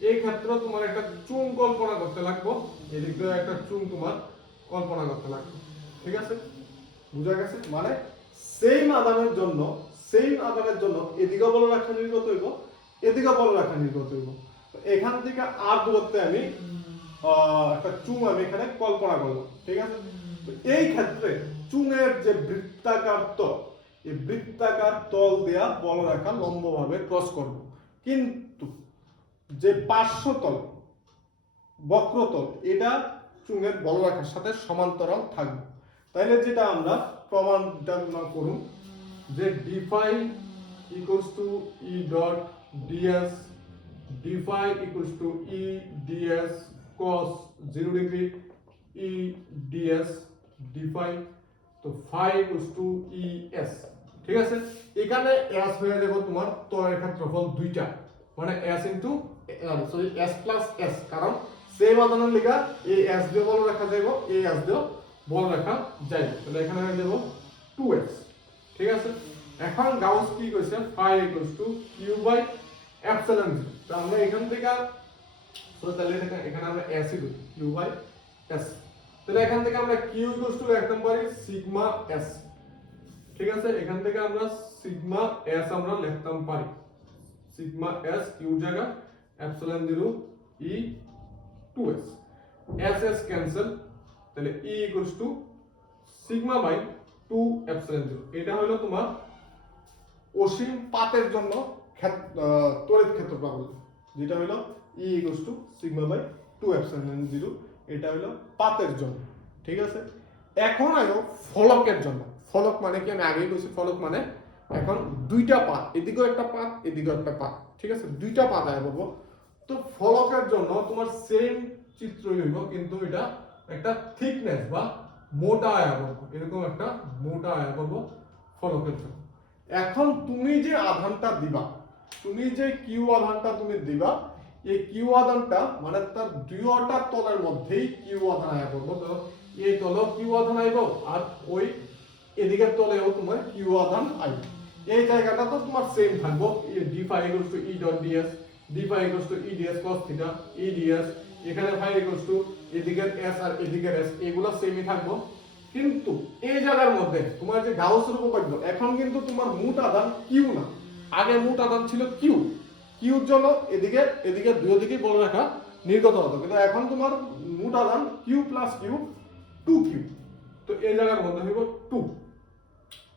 এই ক্ষেত্রে তোমার একটা চুং কল্পনা করতে লাগবো, এদিক দিয়ে একটা চুং তোমার কল্পনা করতে লাগবে, ঠিক আছে। বোঝা গেছে? মানে সেম আধানের জন্য এদিকে বড় রেখা নির্গত হইব, এদিকে বড় রেখা নির্গত হইব। তো এখান থেকে আর দূরত্বে আমি একটা চুং আমি এখানে কল্পনা করলাম, ঠিক আছে। তো এই ক্ষেত্রে চুঙের যে বৃত্তাকার তল, এই বৃত্তাকার তল দেয়া বড় রেখা লম্বভাবে ক্রস করব, কিন্তু যে পার্শ্বতল বক্রতল এটা চুঙের বড় রেখার সাথে সমান্তরাল থাকবে। তাইলে যেটা আমরা প্রমাণটা করুন যে d phi equals to E dot DS, D phi equals to E DS cos 0 degree e DS D phi, তো phi equals to e s, ঠিক আছে। এখানে এস হয়ে যাবে তোমার তলের ক্ষেত্রফল দুইটা, মানে S into sorry S plus S, কারণ সেম আধানের লেখা এই এস দিয়ে বল রাখা যাইব, এই এস দিয়ে বল রাখা যাইব, তাহলে এখানে হয়ে যাব 2s, ঠিক আছে। এখন গাউস কি কইছে, phi equals to Q by epsilon 0। তো আমরা এখান থেকে তো তাহলে এখানে আমরা s ই করি কিউ বাই s, তাহলে এখান থেকে আমরা কিউ ইকুয়ালস টু লিখতে পারি সিগমা s, ঠিক আছে। এখান থেকে আমরা সিগমা s আমরা লিখতাম পারি সিগমা s কিউ জায়গা epsilon 0 E 2s, s s cancel, তাহলে e equals to sigma by 2 epsilon 0। এটা হলো তোমার অসীম পাতের জন্য তড়িৎ ক্ষেত্র পাবো, যেটা হলো E equals to sigma by 2 epsilon 0, এটা হলো পাতের জন্য, ঠিক আছে। এখন আয়ো ফলকের জন্য। ফলক মানে কি, আমি আগেই বলছি, ফলক মানে এখন দুইটা পাত, এদিকেও একটা পাত এদিকেও একটা পাত, ঠিক আছে, দুইটা পাত আয় পাবো। তো ফলকের জন্য তোমার সেম চিত্র হইব, কিন্তু এটা একটা থিকনেস বা মোটা আয়া করব, এরকম একটা মোটা আয়া করব ফলকের জন্য। এখন তুমি যে আধানটা দিবা, তুমি যে কিউ আধানটা তুমি দিবা, এই কিউ আধানটা মানে তার দুইটা তলের মধ্যেই কিউ আধান আয়া করবো। তো এই তলেও কিউ আধান আইব, আর ওই এদিকের তলেও তোমার কিউ আধান আইব। এই জায়গাটা তো তোমার সেম থাকবো, D phi equals to E dot DS, D phi equals to E DS cos theta E DS, এখানে ফাই ইকুয়ালস টু এদিকের এস আর এদিকের এস, এগুলো সেমই থাকবো। কিন্তু এই জায়গার মধ্যে তোমার যে গাউসের উপপাদ্য, এখন কিন্তু তোমার মোট আধান কিউ না, আগে মোট আধান ছিল কিউ। কিউর জন্য এদিকে এদিকে দুই দিকেই বড় রেখা নির্গত হতো, কিন্তু এখন তোমার মোট আধান কিউ প্লাস কিউ 2q। তো এই জায়গার মধ্যে হইব 2,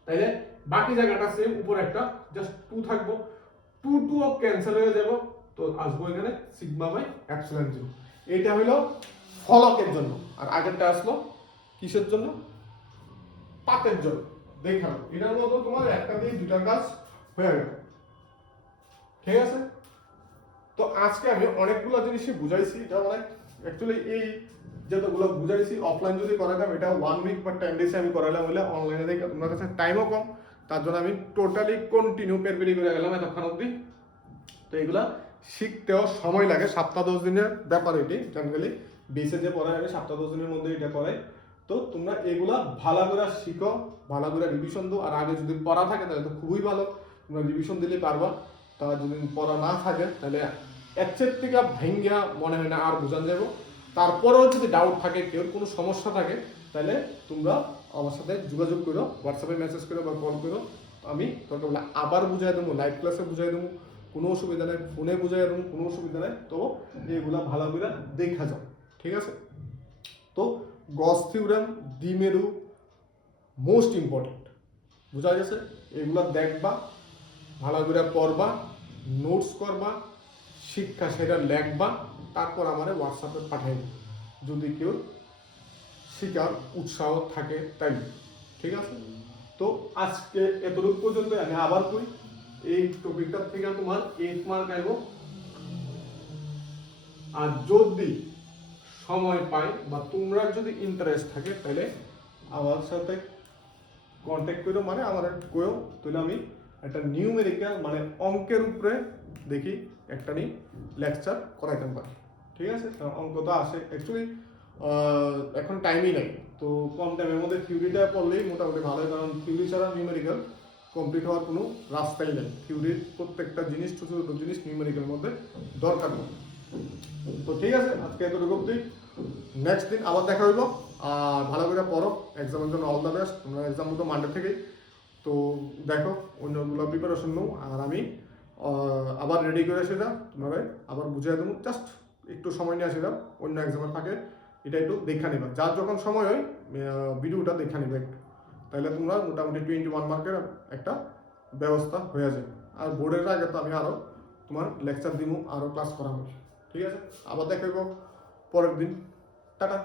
তাইলে বাকি জায়গাটা সেম, উপরে একটা জাস্ট 2 থাকবো, 2 2 অফ ক্যান্সেল হয়ে যাব, তো আসবো এখানে সিগমা বাই এপসিলন 0। এটা হলো ফলকের জন্য, আর আগেরটা আসলো কিসের জন্য, পাতের জন্য। দেখালো এটার মতো তোমার একটা দিয়ে দুটা কাজ হয়ে গেল, ঠিক আছে। তো আজকে আমি অনেকগুলো জিনিসই বুঝাইছি, এটা অনেক অ্যাকচুয়ালি এই যতগুলো বুঝাইছি অফলাইন যদি করাইতাম এটা 1 উইক বা 10 ডেজে আমি করাইলাম, হলে অনলাইনে দেখে তোমার কাছে টাইমও কম, তার জন্য আমি টোটালি কন্টিনিউ পেরপেরি করে গেলাম এতক্ষণ অবধি। তো এগুলা শিখতেও সময় লাগে, 7-10 দিনের ব্যাপার এটি। জেনারেলি বেসে যে পড়ায় আমি 7-10 দিনের মধ্যে এটা করাই। তো তোমরা এগুলা ভালো করে শিখো, ভালো করে রিভিশন দাও। আর আগে যদি পড়া থাকে তাহলে তো খুবই ভালো, তোমরা রিভিশন দিলে পারবা। তা যদি পড়া না থাকে তাহলে একচের থেকে ভেঙ্গা মনে হয় না আর বোঝান যাবো। তারপরেও যদি ডাউট থাকে, কেউ কোনো সমস্যা থাকে, তাহলে তোমরা আমার সাথে যোগাযোগ করো, হোয়াটসঅ্যাপে মেসেজ করো বা কল করো। আমি তোকে বলে আবার বুঝাই দেবো, লাইভ ক্লাসে বুঝাই দেবো, কোনো অসুবিধা নেই, ফোনে বুঝাই দেবো, কোনো অসুবিধা নেই। তো এগুলা ভালো করে দেখা যাও, ঠিক আছে? তো গস থিওরেম, দ্বিমেরু মোস্ট ইম্পর্টেন্ট, বুঝা গেছে? এগুলা দেখবা, ভালো করে পড়বা, নোটস করবা, শিক্ষা সেটা লেখবা, তারপর আমার হোয়াটসঅ্যাপে পাঠাই দেবো যদি কেউ শিকার উৎসাহ থাকে তাই, ঠিক আছে? তো আজকে এতটুকু পর্যন্ত। আমি আবার কই, এই টপিকটা থেকে তোমার 8 মার্ক আইব। আর যদি সময় পাই বা তোমরা যদি ইন্টারেস্ট থাকে তাহলে আমার সাথে কন্ট্যাক্ট করো, মানে আমার কেউ, তাহলে আমি একটা নিউমেরিক্যাল মানে অঙ্কের উপরে দেখি একটা নিয়ে লেকচার করাইতে পারি, ঠিক আছে? কারণ অঙ্ক তো আসে অ্যাকচুয়ালি, এখন টাইমই নাই। তো কম টাইমের মধ্যে থিওরিটা পড়লেই মোটামুটি ভালো হয়, কারণ থিওরি ছাড়া নিউমেরিক্যাল কমপ্লিট হওয়ার কোনো রাস্তাই নেই। থিওরির প্রত্যেকটা জিনিস, ছোটো ছোটো জিনিস নিউমেরিক্যালের মধ্যে দরকার নেই। তো ঠিক আছে, আজকে এতটুকু অবধি। নেক্সট দিন আবার দেখা হইব। আর ভালো করে পড়ো, এক্সামের জন্য অল দ্য বেস্ট। তোমরা এক্সাম মতো মানডে থেকেই তো দেখো, অন্যগুলো প্রিপারেশন নাও। আর আমি আবার রেডি করে সেটা তোমাকে আবার বুঝিয়ে দেবো। জাস্ট একটু সময় নিয়ে আসিলাম, অন্য এক্সামের ফাঁকে এটা একটু দেখা নিবা। যার যখন সময় হয় ভিডিওটা দেখা নিবে একটু, তাহলে তোমরা মোটামুটি 21 মার্কের একটা ব্যবস্থা হয়ে যাবে। আর বোর্ডের আগে তো আমি আরও তোমার লেকচার দিব, আরও ক্লাস করাবো, ঠিক আছে? আবার দেখাইব পরের দিন। টাটা।